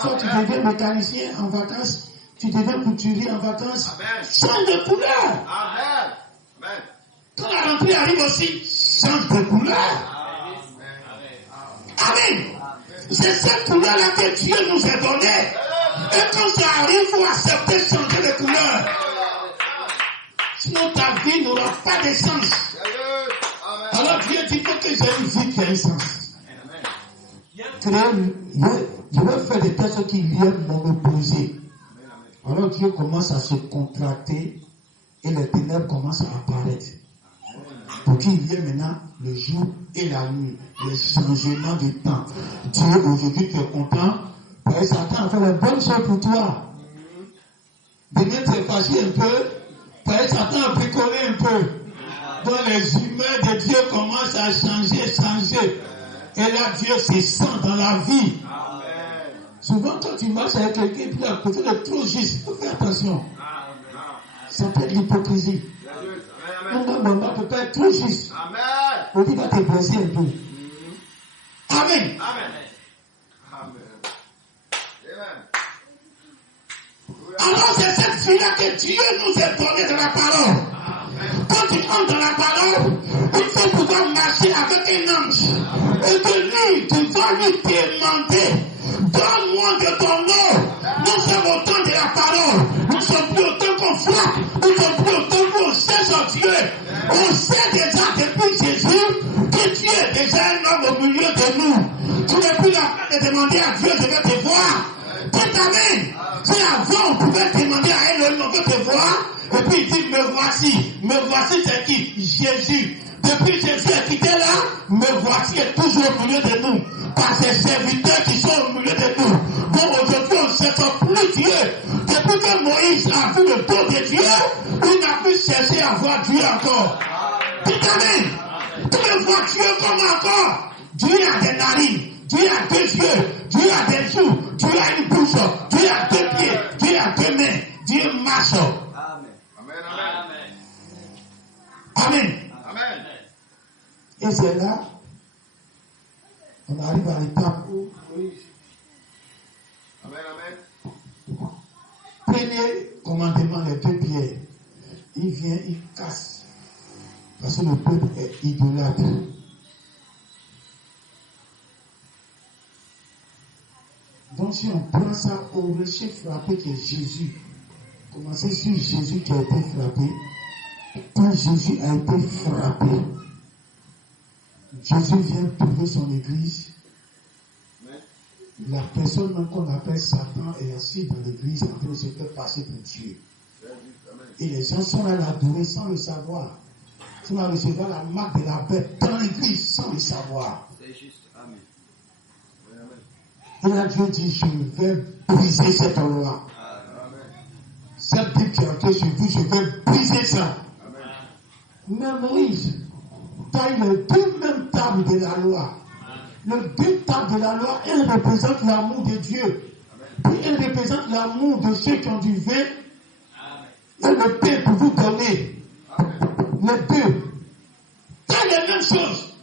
Soit tu deviens mécanicien en vacances, tu deviens couturier en vacances. Change de couleur. Quand la rentrée arrive aussi, change de couleur. Amen. C'est cette couleur-là que Dieu nous a donnée. Et quand ça arrive, il faut accepter de changer de couleur. Sinon ta vie n'aura pas de sens. Alors Dieu dit que j'ai une vie qui a un sens. Je vais faire des personnes qui viennent m'opposer. Alors Dieu commence à se contracter et les ténèbres commencent à apparaître. pour qu'il y ait maintenant le jour et la nuit, les changements de temps. Dieu, aujourd'hui, tu es content, parce que Satan a fait la bonne chose pour toi. Demain, tu es fâché un peu, parce que Satan a bricolé un peu. Donc les humeurs de Dieu commencent à changer. Et là, Dieu se sent dans la vie. Amen. Souvent, quand tu marches avec quelqu'un, puis à côté de trop juste, il faut faire attention. Ça peut être l'hypocrisie. Un homme ne peut pas être trop juste. Amen. On dit, va te blesser un peu. Amen. Alors, c'est cette vie-là que Dieu nous a donné de la parole. Quand tu entres dans la parole, il faut pouvoir marcher avec un ange. Et que lui, tu vas lui demander, donne-moi de ton nom. Nous sommes au temps de la parole. Nous sommes plus au temps qu'on frappe. Nous sommes plus au temps qu'on cherche Dieu. On sait déjà depuis Jésus que Dieu est déjà un homme au milieu de nous. Tu n'es plus la peine de demander à Dieu, je vais te voir. Dites amen. Si avant on pouvait demander à Elohim, on veut te voir, et puis il dit, me voici c'est qui? Jésus. Depuis Jésus est quitté là, me voici est toujours au milieu de nous. Par ses serviteurs qui sont au milieu de nous. Donc aujourd'hui on ne cherche plus Dieu. Depuis que Moïse a vu le dos de Dieu, il n'a plus cherché à voir Dieu encore. Dites amen. Tu veux voir Dieu comme encore? Dieu a des narines. Dieu a deux yeux, Dieu a des joues, Dieu a une bouche, Dieu a deux pieds, Dieu a deux mains, Dieu marche. Amen. Amen. Amen. Et c'est là, on arrive à l'étape où Amen. premier commandement, les deux pierres, il vient, il casse. Parce que le peuple est idolâtre. Donc si on prend ça au rocher frappé qui est Jésus, commencez sur Jésus qui a été frappé. Quand Jésus a été frappé, Jésus vient trouver son église. La personne même qu'on appelle Satan est assis dans l'église en train de se faire passer pour Dieu. Et les gens sont là à l'adorer sans le savoir. Ils sont là à recevoir la marque de la bête dans l'église sans le savoir. C'est juste. Amen. Et là, Dieu dit, je vais briser cette loi. Cette Bible qui est entrée sur vous, je vais briser ça. Mais Moïse, tu as eu les deux mêmes tables de la loi. Les deux tables de la loi, elles représentent l'amour de Dieu. Puis elles représentent l'amour de ceux qui ont du vin et le pain pour vous donner. Les deux. Tu as les mêmes choses.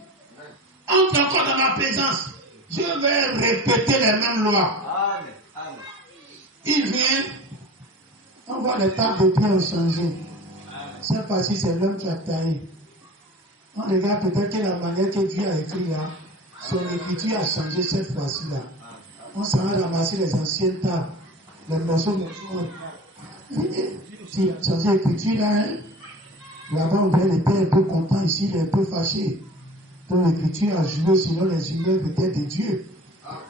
Entre encore dans ma présence. Je vais répéter les mêmes lois. Amen. Il vient, on voit les tables de pierre changer. Cette fois-ci, c'est l'homme qui a taillé. On regarde peut-être que la manière que Dieu a écrit là, son écriture a changé cette fois-ci là. On s'en va ramasser les anciennes tables, les morceaux de si a changé l'écriture là, là-bas on dirait les pères un peu contents, ici il est un peu fâché. Donc l'écriture a joué selon les humeurs peut-être de Dieu.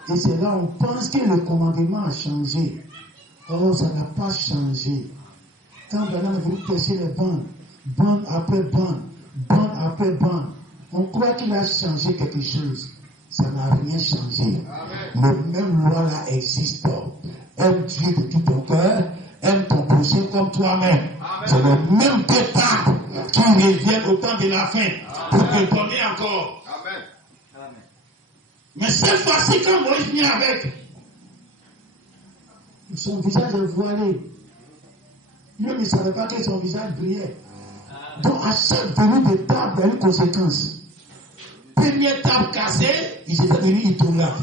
Et c'est là on pense que le commandement a changé. Or, ça n'a pas changé. Quand Balaam est venu pêcher les bandes, bande après bande, on croit qu'il a changé quelque chose. Ça n'a rien changé. Le même loi là existe. Aime Dieu de tout ton cœur, aime ton prochain comme toi-même. C'est le même départ qui revient au temps de la fin pour te donner encore. Amen. Mais cette fois-ci, quand Moïse vient avec, son visage est voilé. Lui ne savait pas que son visage brillait. Donc à chaque venue de table, il y a une conséquence. Première table cassée, ils étaient devenus idolâtres.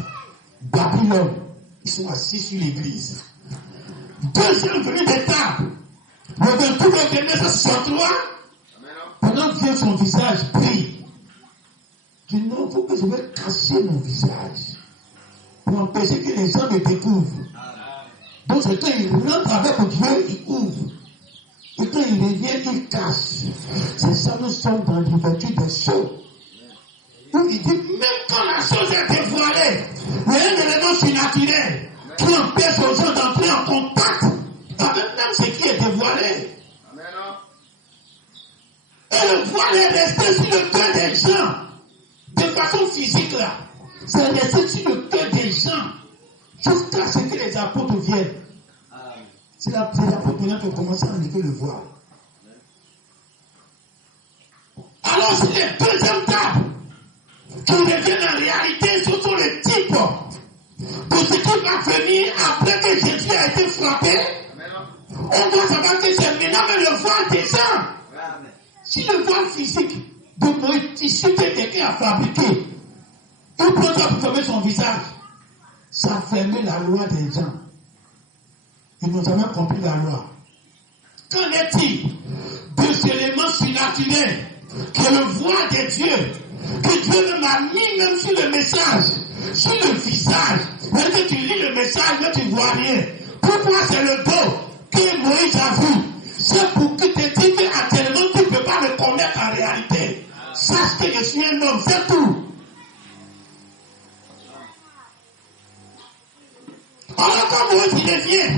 Babylone, ils sont assis sur l'église. Deuxième venue de table, le 22 de 1963, pendant que son visage brille. Il dit non, il faut que je vais cacher mon visage pour empêcher que les gens me découvrent. Donc c'est quand il rentre avec Dieu, il ouvre. Et quand il revient, il cache. C'est ça, nous sommes dans l'ouverture des choses. Où il dit, même quand la chose est dévoilée, il y a un élément surnaturel qui empêche aux gens d'entrer en contact avec même ce qui est dévoilé. Et le voile est resté sur le cœur des gens. De façon physique là. C'est resté sur le cœur des gens. Jusqu'à ce que les apôtres viennent. C'est les apôtres maintenant qui ont commencé à enlever le voile. Alors c'est les deuxième table qui reviennent en réalité, ce sont les types de ce qui va venir après que Jésus a été frappé. On doit savoir que c'est maintenant le voile des gens. Si le voile physique de Moïse, tissu que quelqu'un a fabriqué, il prend ça pour fermer son visage, ça fermait la loi des gens. Ils n'ont jamais compris la loi. Qu'en est-il de cet élément surnaturel qui est le voile de Dieu, que Dieu même a mis même sur le message, sur le visage. Même que tu lis le message, mais tu ne vois rien. Pourquoi c'est le dos que Moïse a vu? C'est pour que te dise qu'actuellement tu ne peux pas le connaître en réalité. Sache que je suis un homme, c'est tout. Alors quand Moïse revient,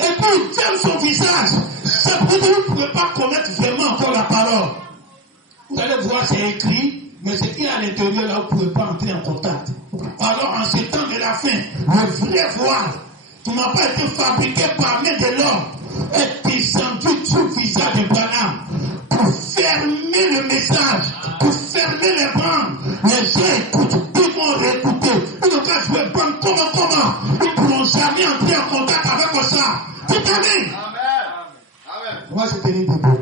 et puis il ferme son visage, c'est pour que vous ne pouvez pas connaître vraiment encore la parole. Vous allez voir, c'est écrit, mais ce qui est à l'intérieur, là, vous ne pouvez pas entrer en contact. Alors, en ce temps de la fin, le vrai voile, qui n'a pas été fabriqué par main de l'homme, est descendu sur le visage de Branham pour fermer le message, pour fermer les bandes. Les gens écoutent, ils vont réécouter. Ils n'ont pas joué bande, comment? Ils ne pourront jamais entrer en contact avec ça. C'est amen. Amen. Moi, je te dis debout.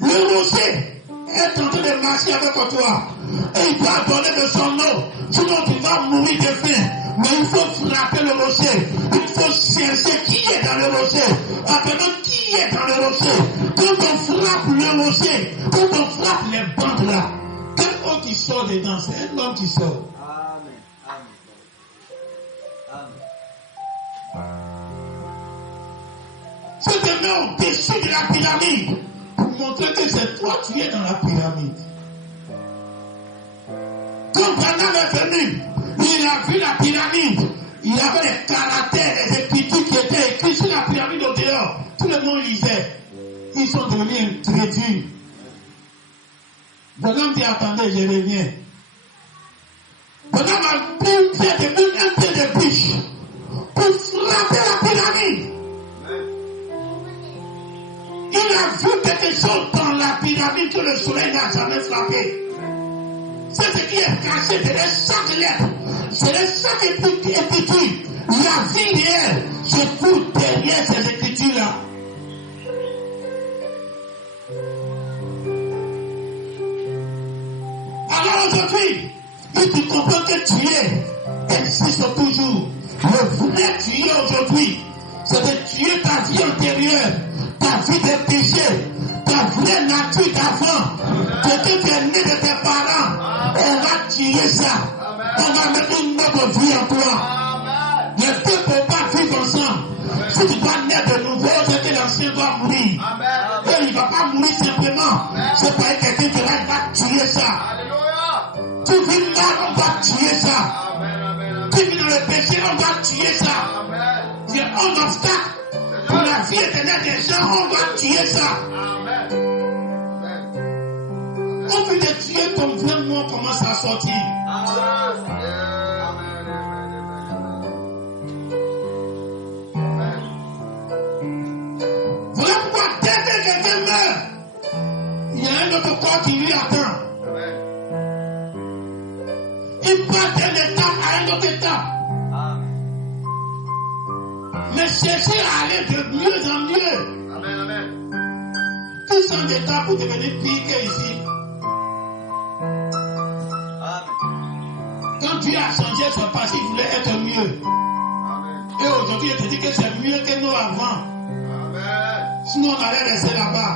Le rocher est en train de marcher avec toi. Et il va donner de son eau. Sinon tu vas mourir de faim. Mais il faut frapper le rocher. Il faut chercher qui est dans le rocher. Appelons qui est dans le rocher. Quand on frappe le rocher, quand on frappe les bandes là, quel homme qui sort dedans? C'est un homme qui sort. Amen. Je te mets au-dessus de la pyramide. Pour montrer que c'est toi qui es dans la pyramide. Quand Branham est venu, il a vu la pyramide. Il y avait les caractères, les écritures qui étaient écrites sur la pyramide au dehors. Tout le monde lisait. Ils sont devenus crédules. Branham dit, attendez, je reviens. Branham a pris un pied de biche pour frapper la pyramide. Il a vu quelque chose dans la pyramide que le soleil n'a jamais frappé. C'est ce qui est caché derrière chaque lettre. C'est chaque écriture. La vie réelle se trouve derrière ces écritures-là. Alors aujourd'hui, si tu comprends que tu existe toujours, le vrai tu es aujourd'hui, c'est de tuer ta vie antérieure. Ta vie de péché, ta vraie nature d'avant, ce que tu es né de tes parents, on va tuer ça. On va mettre une autre vie en toi. Les deux ne peuvent pas vivre ensemble. Si tu dois naître de nouveau, c'est que l'ancien doit mourir. Et il ne va pas mourir simplement. C'est pas quelqu'un qui va tuer ça. Tu vis mal, on va tuer ça. Tu vis dans le péché, on va tuer ça. C'est un obstacle. Pour la vie éternelle des gens, on va tuer ça. On peut te tuer comme vraiment on commence à sortir. Voilà pourquoi dès que quelqu'un meurt, il y a un autre corps qui lui attend. Il passe d'une étape à une autre étape. Mais cherchez à aller de mieux en mieux. Amen. Tout sans d'état pour devenir pire qu'ici. Quand Dieu a changé son passé, il voulait être mieux. Amen. Et aujourd'hui, il te dit que c'est mieux que nous avant. Amen. Sinon, on allait rester là-bas.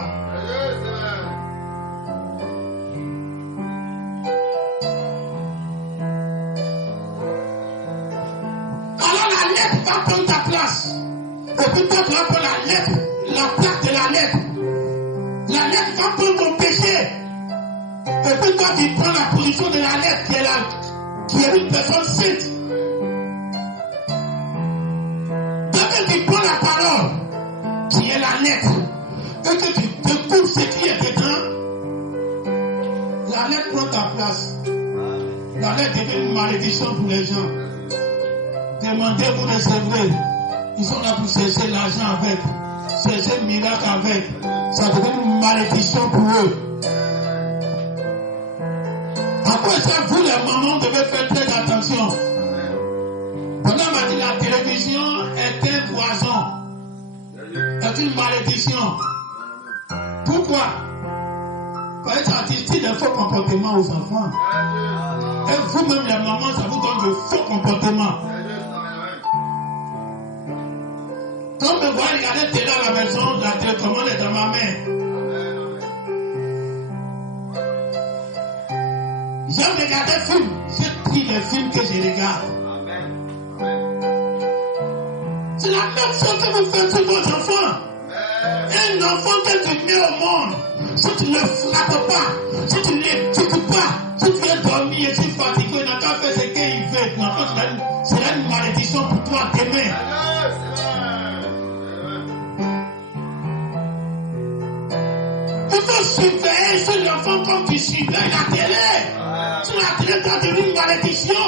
Alors la lettre va prendre ta place. Et puis toi, tu vas prendre la lettre, la place de la lettre. La lettre va prendre ton péché. Et puis toi, tu prends la position de la lettre qui est une personne sainte. Dès que tu prends la parole, qui est la lettre, et que tu découvres ce qui est dedans, la lettre prend ta place. La lettre devient une malédiction pour les gens. Demandez, vous recevrez. Ils sont là pour chercher l'argent avec, chercher le miracle avec. Ça devient une malédiction pour eux. Après ça, vous les mamans devez faire très attention. Pendant m'a dit la télévision est un poison, est une malédiction. Pourquoi? Parce que ça attire des faux comportements aux enfants. Et vous-même les mamans, ça vous donne de faux comportements. Quand me voit regarder télé à la maison, la télécommande est dans ma main. J'aime regarder des films. J'ai pris les films que je regarde. C'est la même chose que vous faites sur vos enfants. Un enfant que tu mets au monde, si tu ne le flattes pas, si tu ne l'éduques pas, si tu viens dormir et tu es fatigué, il n'a qu'à faire ce qu'il veut. L'enfant, c'est une malédiction pour toi demain. Il faut surveiller sur l'enfant comme tu surveilles la télé. Sur la télé, tu as devenu une malédiction.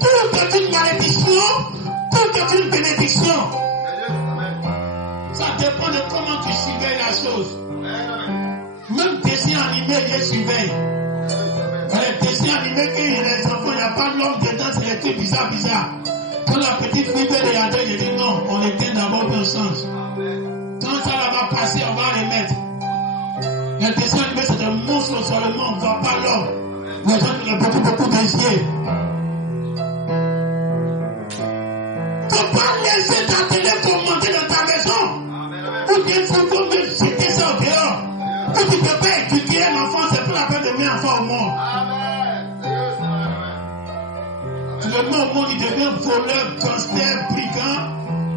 Tout est une malédiction, tout est une bénédiction. Ça dépend de comment tu surveilles la chose. Même dessin animé, je surveille. Les dessins animés, quand les enfants, il n'y a pas de l'homme dedans, c'est des trucs bizarres. Quand la petite fille veut regarder, je dis non, on éteint d'abord ton sens. Quand ça va passer, on va les mettre. Les dessins animés, c'est des monstres seulement, on ne voit pas l'homme. Les gens, il y a beaucoup d'essiers. Tu ne peux pas laisser ta télé commenter dans ta maison. Ou bien il faut me jeter ça au dehors. Ou tu ne peux pas étudier un enfant, c'est pas la peine de mettre un enfant au monde. Tu le mets au monde, il devient voleur, gangster, brigand,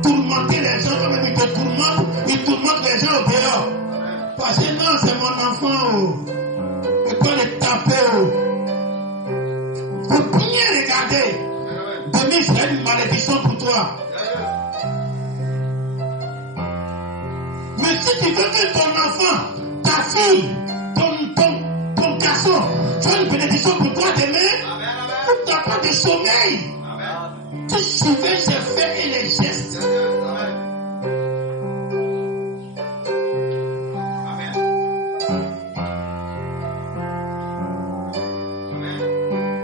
tourmenter les gens, comme il te tourmente, il tourmente les gens au dehors. Parce que non, c'est mon enfant. Et quand il est tapé, faut bien regarder. Demain, c'est une malédiction pour toi. Mais si tu veux que ton enfant, ta fille, ton garçon, soit une bénédiction pour toi demain, tu n'as pas de sommeil. Tu surveilles ses faits et les gestes.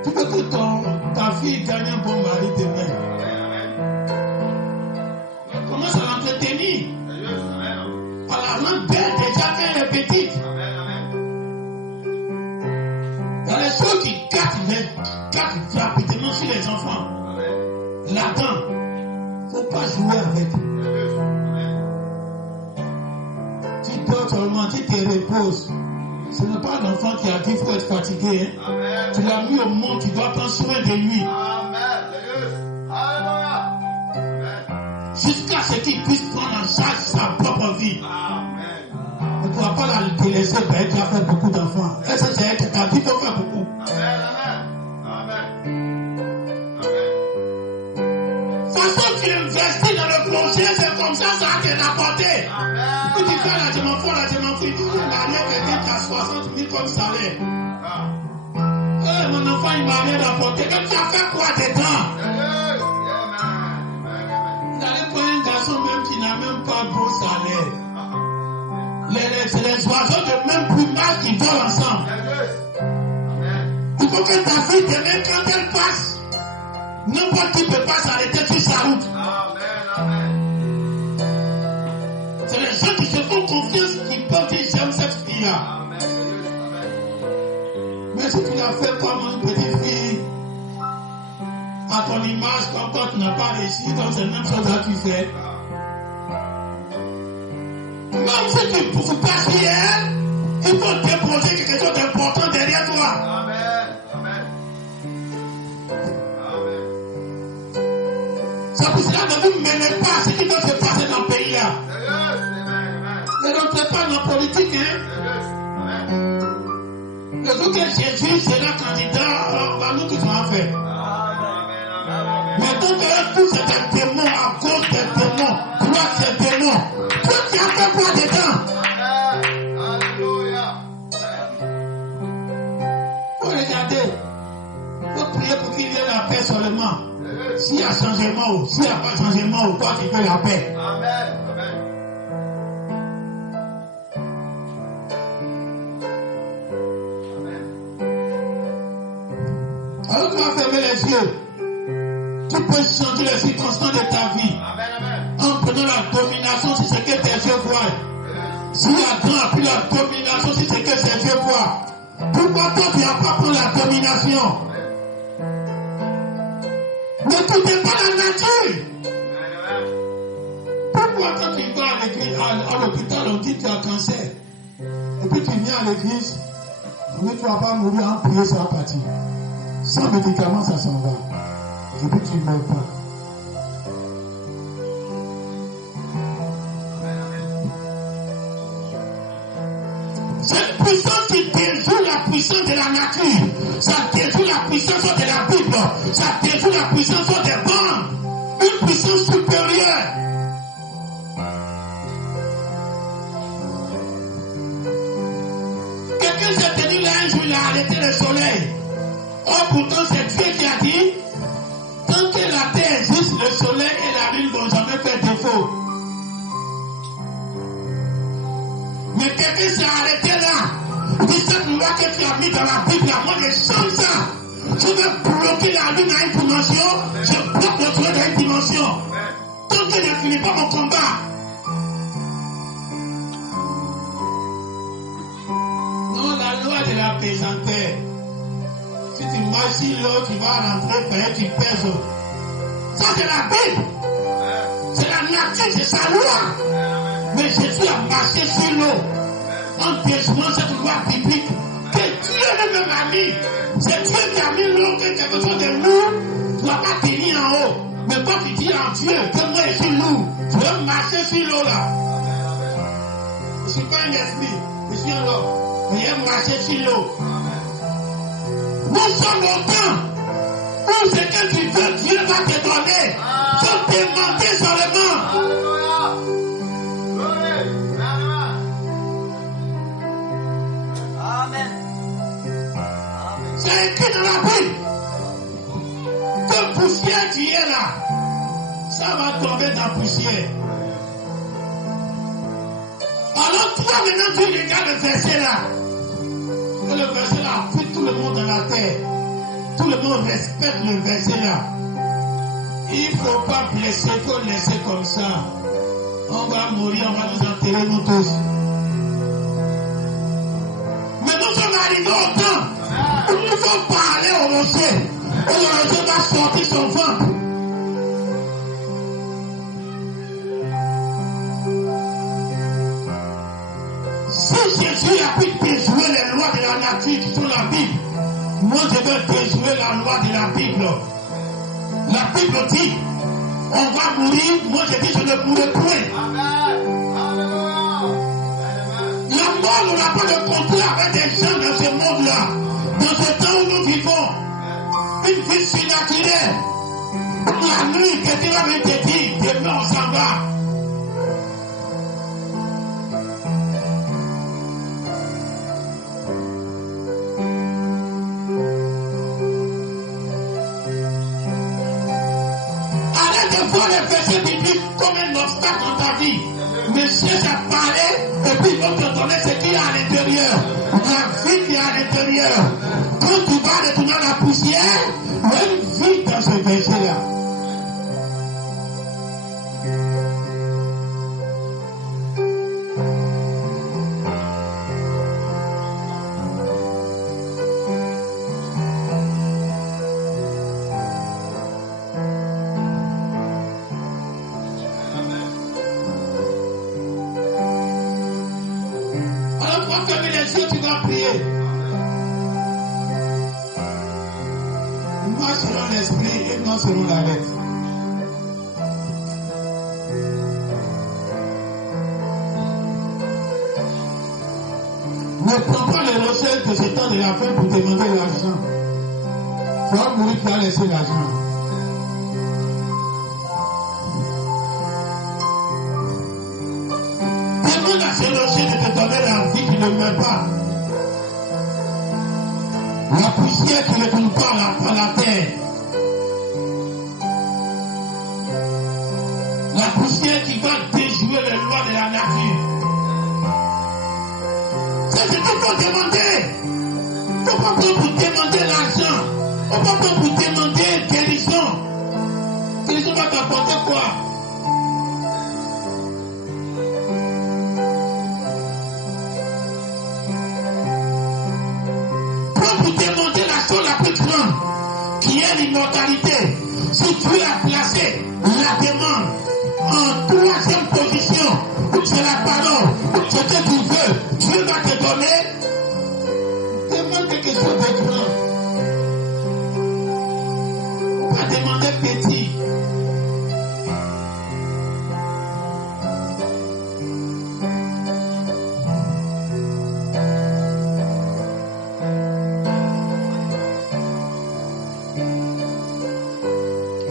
Tu veux que ta fille gagne un bon mari demain. Commence à l'entretenir. À la rendre belle déjà quand elle est petite. Il y a les choses qui gâtent rapidement sur les enfants. Là-dedans, il ne faut pas jouer avec. Tu dors seulement, tu te reposes. Ce n'est pas l'enfant qui a dit qu'il faut être fatigué. Hein? Tu l'as mis au monde, tu dois prendre soin de lui. Jusqu'à ce qu'il puisse prendre en charge sa propre vie. On ne doit pas la délaisser, elle qui a fait beaucoup d'enfants. Et ça, c'est elle qui a dit qu'il faut faire beaucoup. De toute façon, tu investis dans le projet, c'est comme ça va te rapporter. Tu dis ça, là, je m'en fous, l'année quelqu'un qui a 60 000 comme salaire. Mon enfant, il m'a rien rapporté. Mais tu as fait quoi dedans? Vous allez prendre un garçon même qui n'a même pas bon salaire. C'est les oiseaux de même plumage qui volent ensemble. Il faut que ta fille, demain, quand elle passe, n'importe qui ne peut pas s'arrêter sur sa route. C'est les gens qui se font confiance qui peuvent dire j'aime cette fille-là. Mais si tu l'as fait comme une petite fille, à ton image, comme toi tu n'as pas réussi, donc c'est la même chose que tu fais. Même si tu ne peux pas sur elle, il faut déposer quelque chose d'important derrière toi. C'est pour cela que vous ne menez pas ce qui doit se passer dans le pays là. Ne rentrez pas dans la politique, hein. Surtout que Jésus sera candidat, alors on va nous tous en faire. Mais donc, tout c'est un démon, à cause des démons, gloire des démons. Tout qui a fait quoi dedans? Faut regarder. Faut prier pour qu'il y ait la paix seulement. S'il y a changement ou s'il n'y a pas changement, toi tu veux la paix. Amen. Alors tu vas fermer les yeux. Tu peux changer les circonstances de ta vie. En prenant la domination sur ce que tes yeux voient. Si Adam a pris la domination sur ce que ses yeux voient, pourquoi toi tu n'as pas pris la domination? Ne quittez pas la nature. Pourquoi quand tu vas à l'église, à l'hôpital, on dit que tu as cancer, et puis tu viens à l'église, on dit que tu ne vas pas mourir, en prier, ça va partir. Sans médicaments, ça s'en va. Et puis tu ne meurs pas. Cette puissance qui déjoue la puissance de la nature, ça déjoue la puissance de la Bible, ça déjoue la puissance des bandes, une puissance supérieure. Quelqu'un s'est tenu là un jour, il a arrêté le soleil. Oh, pourtant c'est Dieu qui a dit, tant que la terre existe, le soleil et la lune ne vont jamais faire défaut. Mais quelqu'un s'est arrêté là. Il dit cette loi que tu as mis dans la Bible, moi je change ça. Je vais bloquer la lune à une dimension, je bloque le soleil à une dimension. Tant que je ne finis pas mon combat. Non, la loi de la pesanteur. Si tu marches sur l'eau, tu vas rentrer, tu pèses. Ça c'est la Bible. C'est la nature, c'est sa loi. Mais Jésus a marché sur l'eau en déjouant cette loi biblique que Dieu lui-même a mis. C'est Dieu qui a mis l'eau, que quelque chose de lourd ne doit pas tenir en haut. Mais quand tu dis en Dieu que moi je suis lourd, tu veux marcher sur l'eau là. Je ne suis pas un esprit, je suis un homme. Mais j'ai marché sur l'eau. Nous sommes au temps où ce que tu veux, Dieu va te donner. Faut demander seulement. C'est écrit dans la Bible que poussière qui est là, ça va tomber dans la poussière. Alors toi maintenant tu regardes le verset là. Et le verset là fait tout le monde dans la terre. Tout le monde respecte le verset là. Il ne faut pas blesser, il faut laisser comme ça. On va mourir, on va nous enterrer nous tous. Mais nous sommes arrivés au temps. Il faut parler au rocher. Et le rocher va sortir son ventre. Si Jésus a pu déjouer les lois de la nature qui sont la Bible, moi je veux déjouer la loi de la Bible. La Bible dit, on va mourir. Moi je dis, je ne mourrai point. La mort n'aura pas de contrat avec des gens dans ce monde-là. Dans ce temps où nous vivons, une vie surnaturelle. La nuit, quelqu'un va venir te dire, demain on s'en va. Arrête de voir les versets bibliques comme un obstacle dans ta vie. Mais cherche à parler et puis ils vont te donner ce qu'il y a à l'intérieur. La vie qui est à l'intérieur. Quand tu vas retourner à la poussière, il y a une vie dans ce verset-là. Alors, tu vas fermer les yeux, tu vas prier. Marche selon l'esprit et non selon la lettre. Ne prends pas les rochers de ce temps de la fin pour demander l'argent. Tu vas mourir, tu vas laisser l'argent. Demande à ce rocher de te donner la vie qui ne meurt pas. La poussière qui ne tombe pas à la terre. La poussière qui va déjouer les lois de la nature. C'est ce qu'il faut demander. Il ne faut pas prendre pour demander l'argent. Il ne faut pas prendre pour demander guérison. Guérison va t'apporter quoi? Prends pour demander la chose la plus grande, qui est l'immortalité. Si tu as placé la demande en troisième position, où tu es la parole, où ce que tu veux, Dieu va te donner. Demande quelque chose de grand. On va demander petit.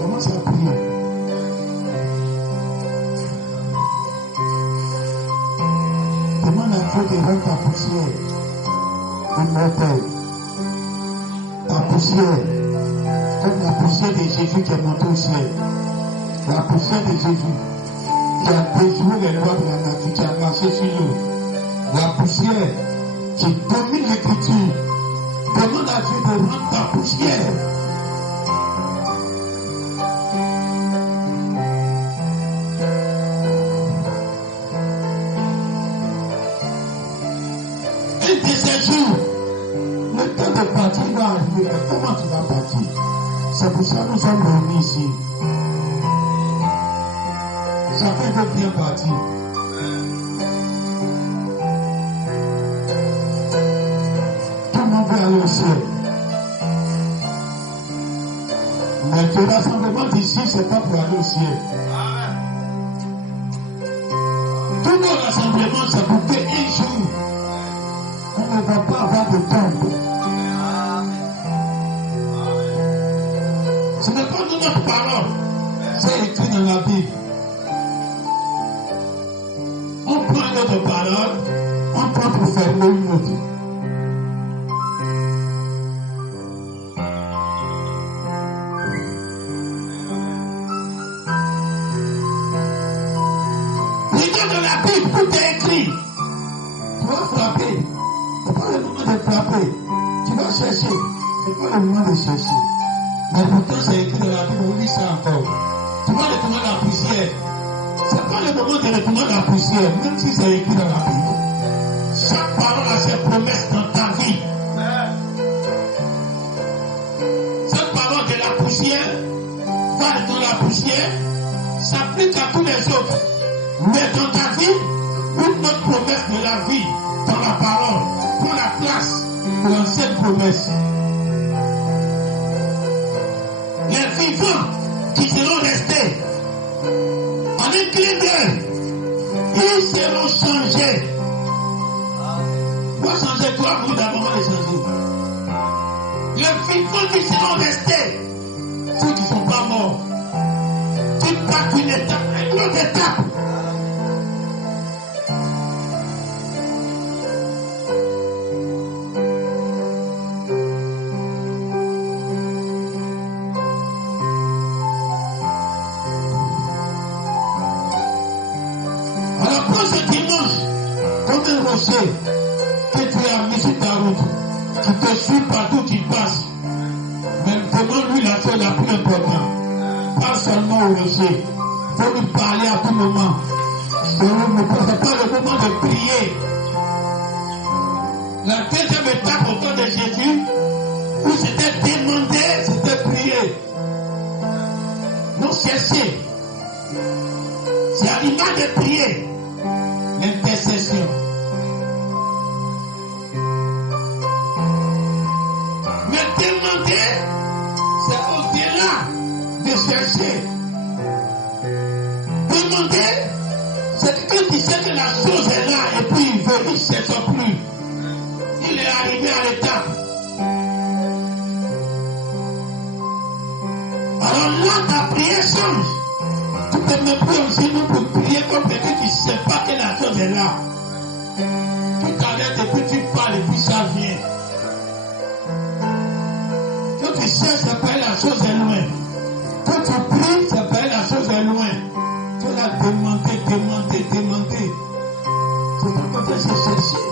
Commence à prier. Demande à Dieu de rendre ta poussière immortelle. Ta poussière, comme la poussière de Jésus qui est montée au ciel. La poussière de Jésus qui a déjoué les lois de la nature, qui a marché sur l'eau. La poussière qui domine l'écriture. Demande à Dieu de rendre ta poussière. Un de ces jours, le temps de partir va arriver. Mais comment tu vas partir? C'est pour ça que nous sommes réunis ici. Chacun veut bien partir. Tout le monde veut aller au ciel. Mais le rassemblement d'ici, ce n'est pas pour aller au ciel. Tout nos rassemblements, c'est pour qu'un jour, on ne va pas avoir de tombe. Ce n'est pas de notre parole, c'est écrit dans la Bible. On prend notre parole, on prend pour fermer une autre. Regarde dans la Bible, tout est écrit. Tu vas frapper. Ce n'est pas le moment de frapper. Tu vas chercher. Ce n'est pas le moment de chercher. Mais pourtant, c'est écrit dans la Bible, on lit ça encore. Tu vas retourner la poussière. Ce n'est pas le moment de retourner la poussière, même si c'est écrit dans la Bible. Chaque parole a ses promesses dans ta vie. Cette parole de la poussière va retourner la poussière, s'applique à tous les autres. Mais dans ta vie, une autre promesse de la vie, dans la parole, prend la place de l'ancienne promesse. Les vivants qui seront restés, en un clin d'œil, ils seront changés. Pourquoi changer toi, vous d'abord les changer? Les vivants qui seront restés, ceux qui ne sont pas morts, tu passes une étape, une autre étape. Alors prends ce dimanche comme un rocher que tu as mis sur ta route, qui te suit partout où tu passes. Mais demande-lui la chose la plus importante. Pas seulement au rocher. Il faut lui parler à tout moment. Ce n'est pas le moment de prier. La deuxième étape au temps de Jésus, où c'était demander, c'était prier. Non chercher. C'est à l'image de prier. L'intercession. Mais demander, c'est au-delà de chercher. Demander, c'est que tu sais que la chose est là et puis il veut, il ne cherche plus. quand ta prière change, tu peux me prier aussi nous pour prier comme quelqu'un qui ne sait pas que la chose est là. Tu t'arrêtes et puis tu parles et puis ça vient. Quand tu cherches, ça peut être la chose est loin. Quand tu pries, ça peut être la chose est loin. Tu l'as demandé. C'est pourquoi tu sais chercher.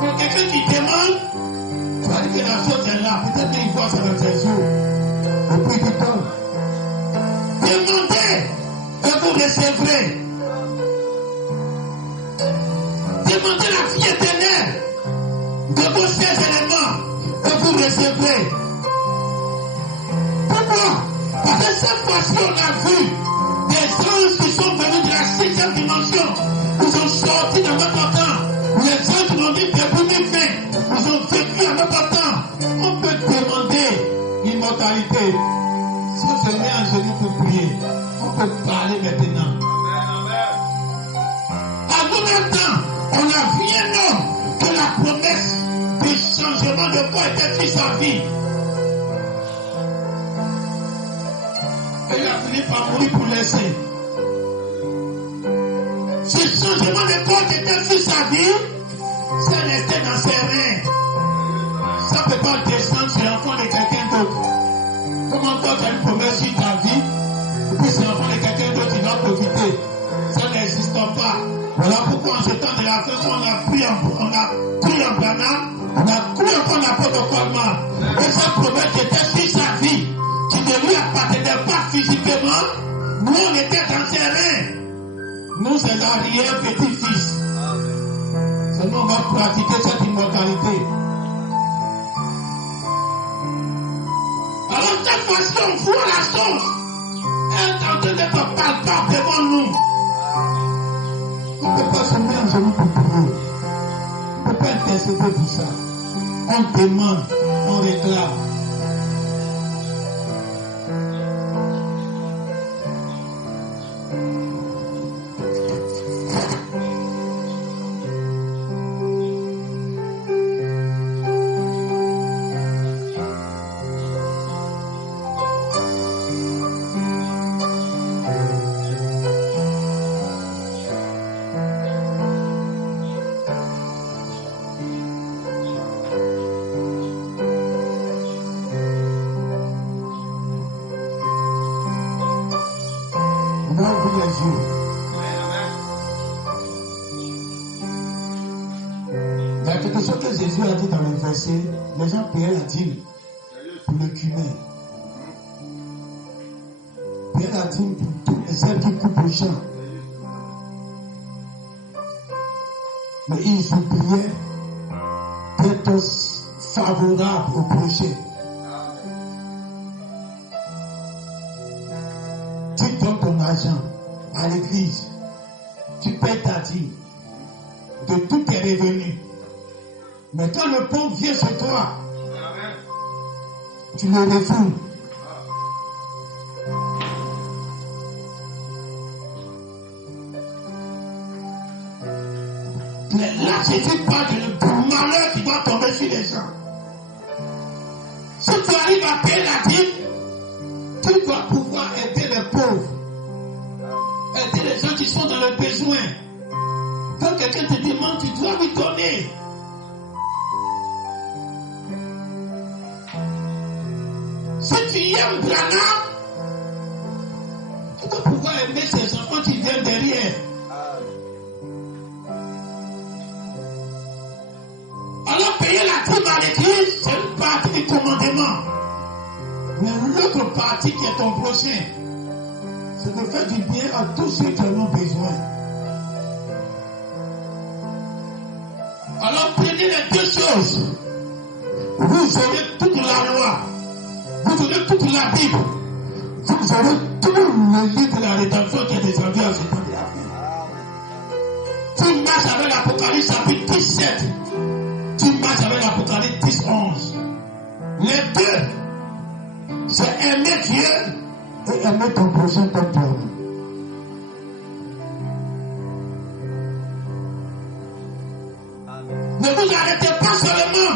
Quand quelqu'un qui demande, tu vas dire que la chose est là. Peut-être qu'il voit ça dans ses yeux. Et puis il tombe. Demandez et vous recevrez. Demandez la vie éternelle de vos chers éléments et vous recevrez. Pourquoi? Parce que cette fois-ci, on a vu des anges qui sont venus de la 6e dimension. Ils ont sorti dans notre temps. Les anges qui ont dit depuis 2020, ils ont vécu à notre temps. On peut demander l'immortalité. Si on se met en genoux pour prier, on peut parler maintenant. À notre temps, on a vu un homme que la promesse du changement de foi était sur sa vie. Et il a fini par mourir pour laisser. Ce changement de corps qui était sur sa vie, c'est resté dans ses reins. Ça ne peut pas descendre sur l'enfant de quelqu'un d'autre. Comment toi tu as une promesse sur ta vie, et puis c'est l'enfant de quelqu'un d'autre qui va profiter. Ça n'existe pas. Voilà pourquoi en ce temps de la fin, on a cru en Branham, on a cru en l'apôtre Coleman. Et cette promesse qui était sur sa vie, qui ne lui appartenait pas physiquement, nous on était dans ses reins. Nous c'est l'arrière-petit-fils. Seulement on va pratiquer cette immortalité. Alors cette fois-ci on voit la chose. Elle est en train d'être palpable devant nous. On ne peut pas se mettre en genoux pour prier. On ne peut pas intercéder pour ça. On demande, on réclame. Ce que Jésus a dit dans le verset, les gens payaient la dîme pour le cumin. Payaient la dîme pour tous les êtres qui coupent le champ. Mais ils oubliaient d'être favorables au projet. Tu donnes ton argent à l'église, tu payes ta dîme de tous tes revenus. Mais quand le pauvre vient chez toi, tu le refoules. Là, Jésus parle du malheur qui va tomber sur les gens. Si tu arrives à payer la dîme, tu vas pouvoir aider les pauvres. Aider les gens qui sont dans le besoin. Quand quelqu'un te demande, tu dois lui donner. Si tu aimes Branham, tu dois pouvoir aimer ces enfants qui viennent derrière. Alors payer la dîme à l'église, c'est une partie du commandement. Mais l'autre partie qui est ton prochain, c'est de faire du bien à tous ceux qui en ont besoin. Alors prenez les deux choses. Vous aurez toute la loi. Vous aurez toute la Bible. Vous aurez tout le livre de la rédemption qui est descendu à ce temps de la fin. Tu marches avec l'Apocalypse chapitre 17. Tu marches avec l'Apocalypse 10, 11. Les deux, c'est aimer Dieu et aimer ton prochain comme toi-même. Ne vous arrêtez pas seulement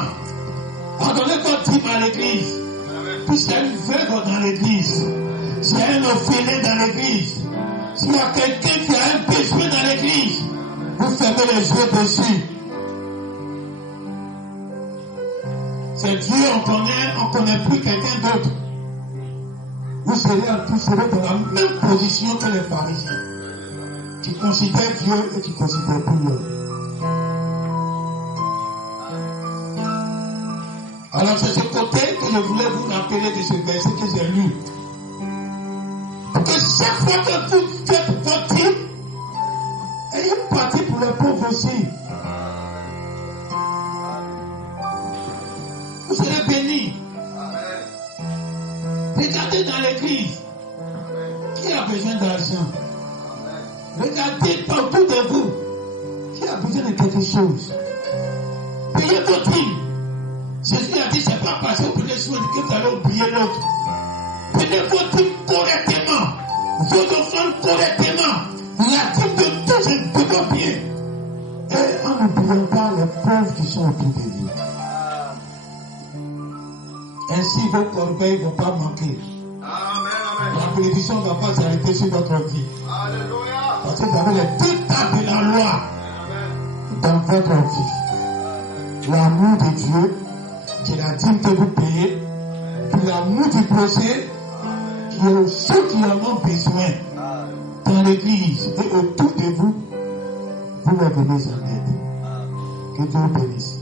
à donner votre dîme à l'église. puis s'il y a une veuve dans l'église, s'il y a un orphelin dans l'église, s'il y a quelqu'un qui a un besoin dans l'église, vous fermez les yeux dessus. C'est Dieu, on connaît plus quelqu'un d'autre. Vous serez dans la même position que les pharisiens. Tu considères Dieu et tu considères plus l'homme. Alors c'est ce côté que je voulais vous rappeler de ce verset que j'ai lu. Parce que chaque fois que vous faites votre type, ayez une partie pour les pauvres aussi. Vous serez bénis. Regardez dans l'église. Qui a besoin d'argent? Regardez autour de vous. Qui a besoin de quelque chose? Payez votre dîme. Jésus a dit, c'est pas parce que vous prenez soin que vous allez oublier l'autre. Prenez votre dîme correctement. Vos offrandes correctement. La dîme de tous est de vos pieds. Et en n'oubliant pas les pauvres qui sont autour de vous. Ainsi, vos corbeilles ne vont pas manquer. Amen. La bénédiction ne va pas s'arrêter sur votre vie. Alléluia. Parce que vous avez les deux tables de la loi dans votre vie. L'amour de Dieu, qui est la dîme que vous payez, puis l'amour du prochain, qui est ceux qui en ont besoin dans l'église et autour de vous, vous leur donnez en aide. Que Dieu vous bénisse.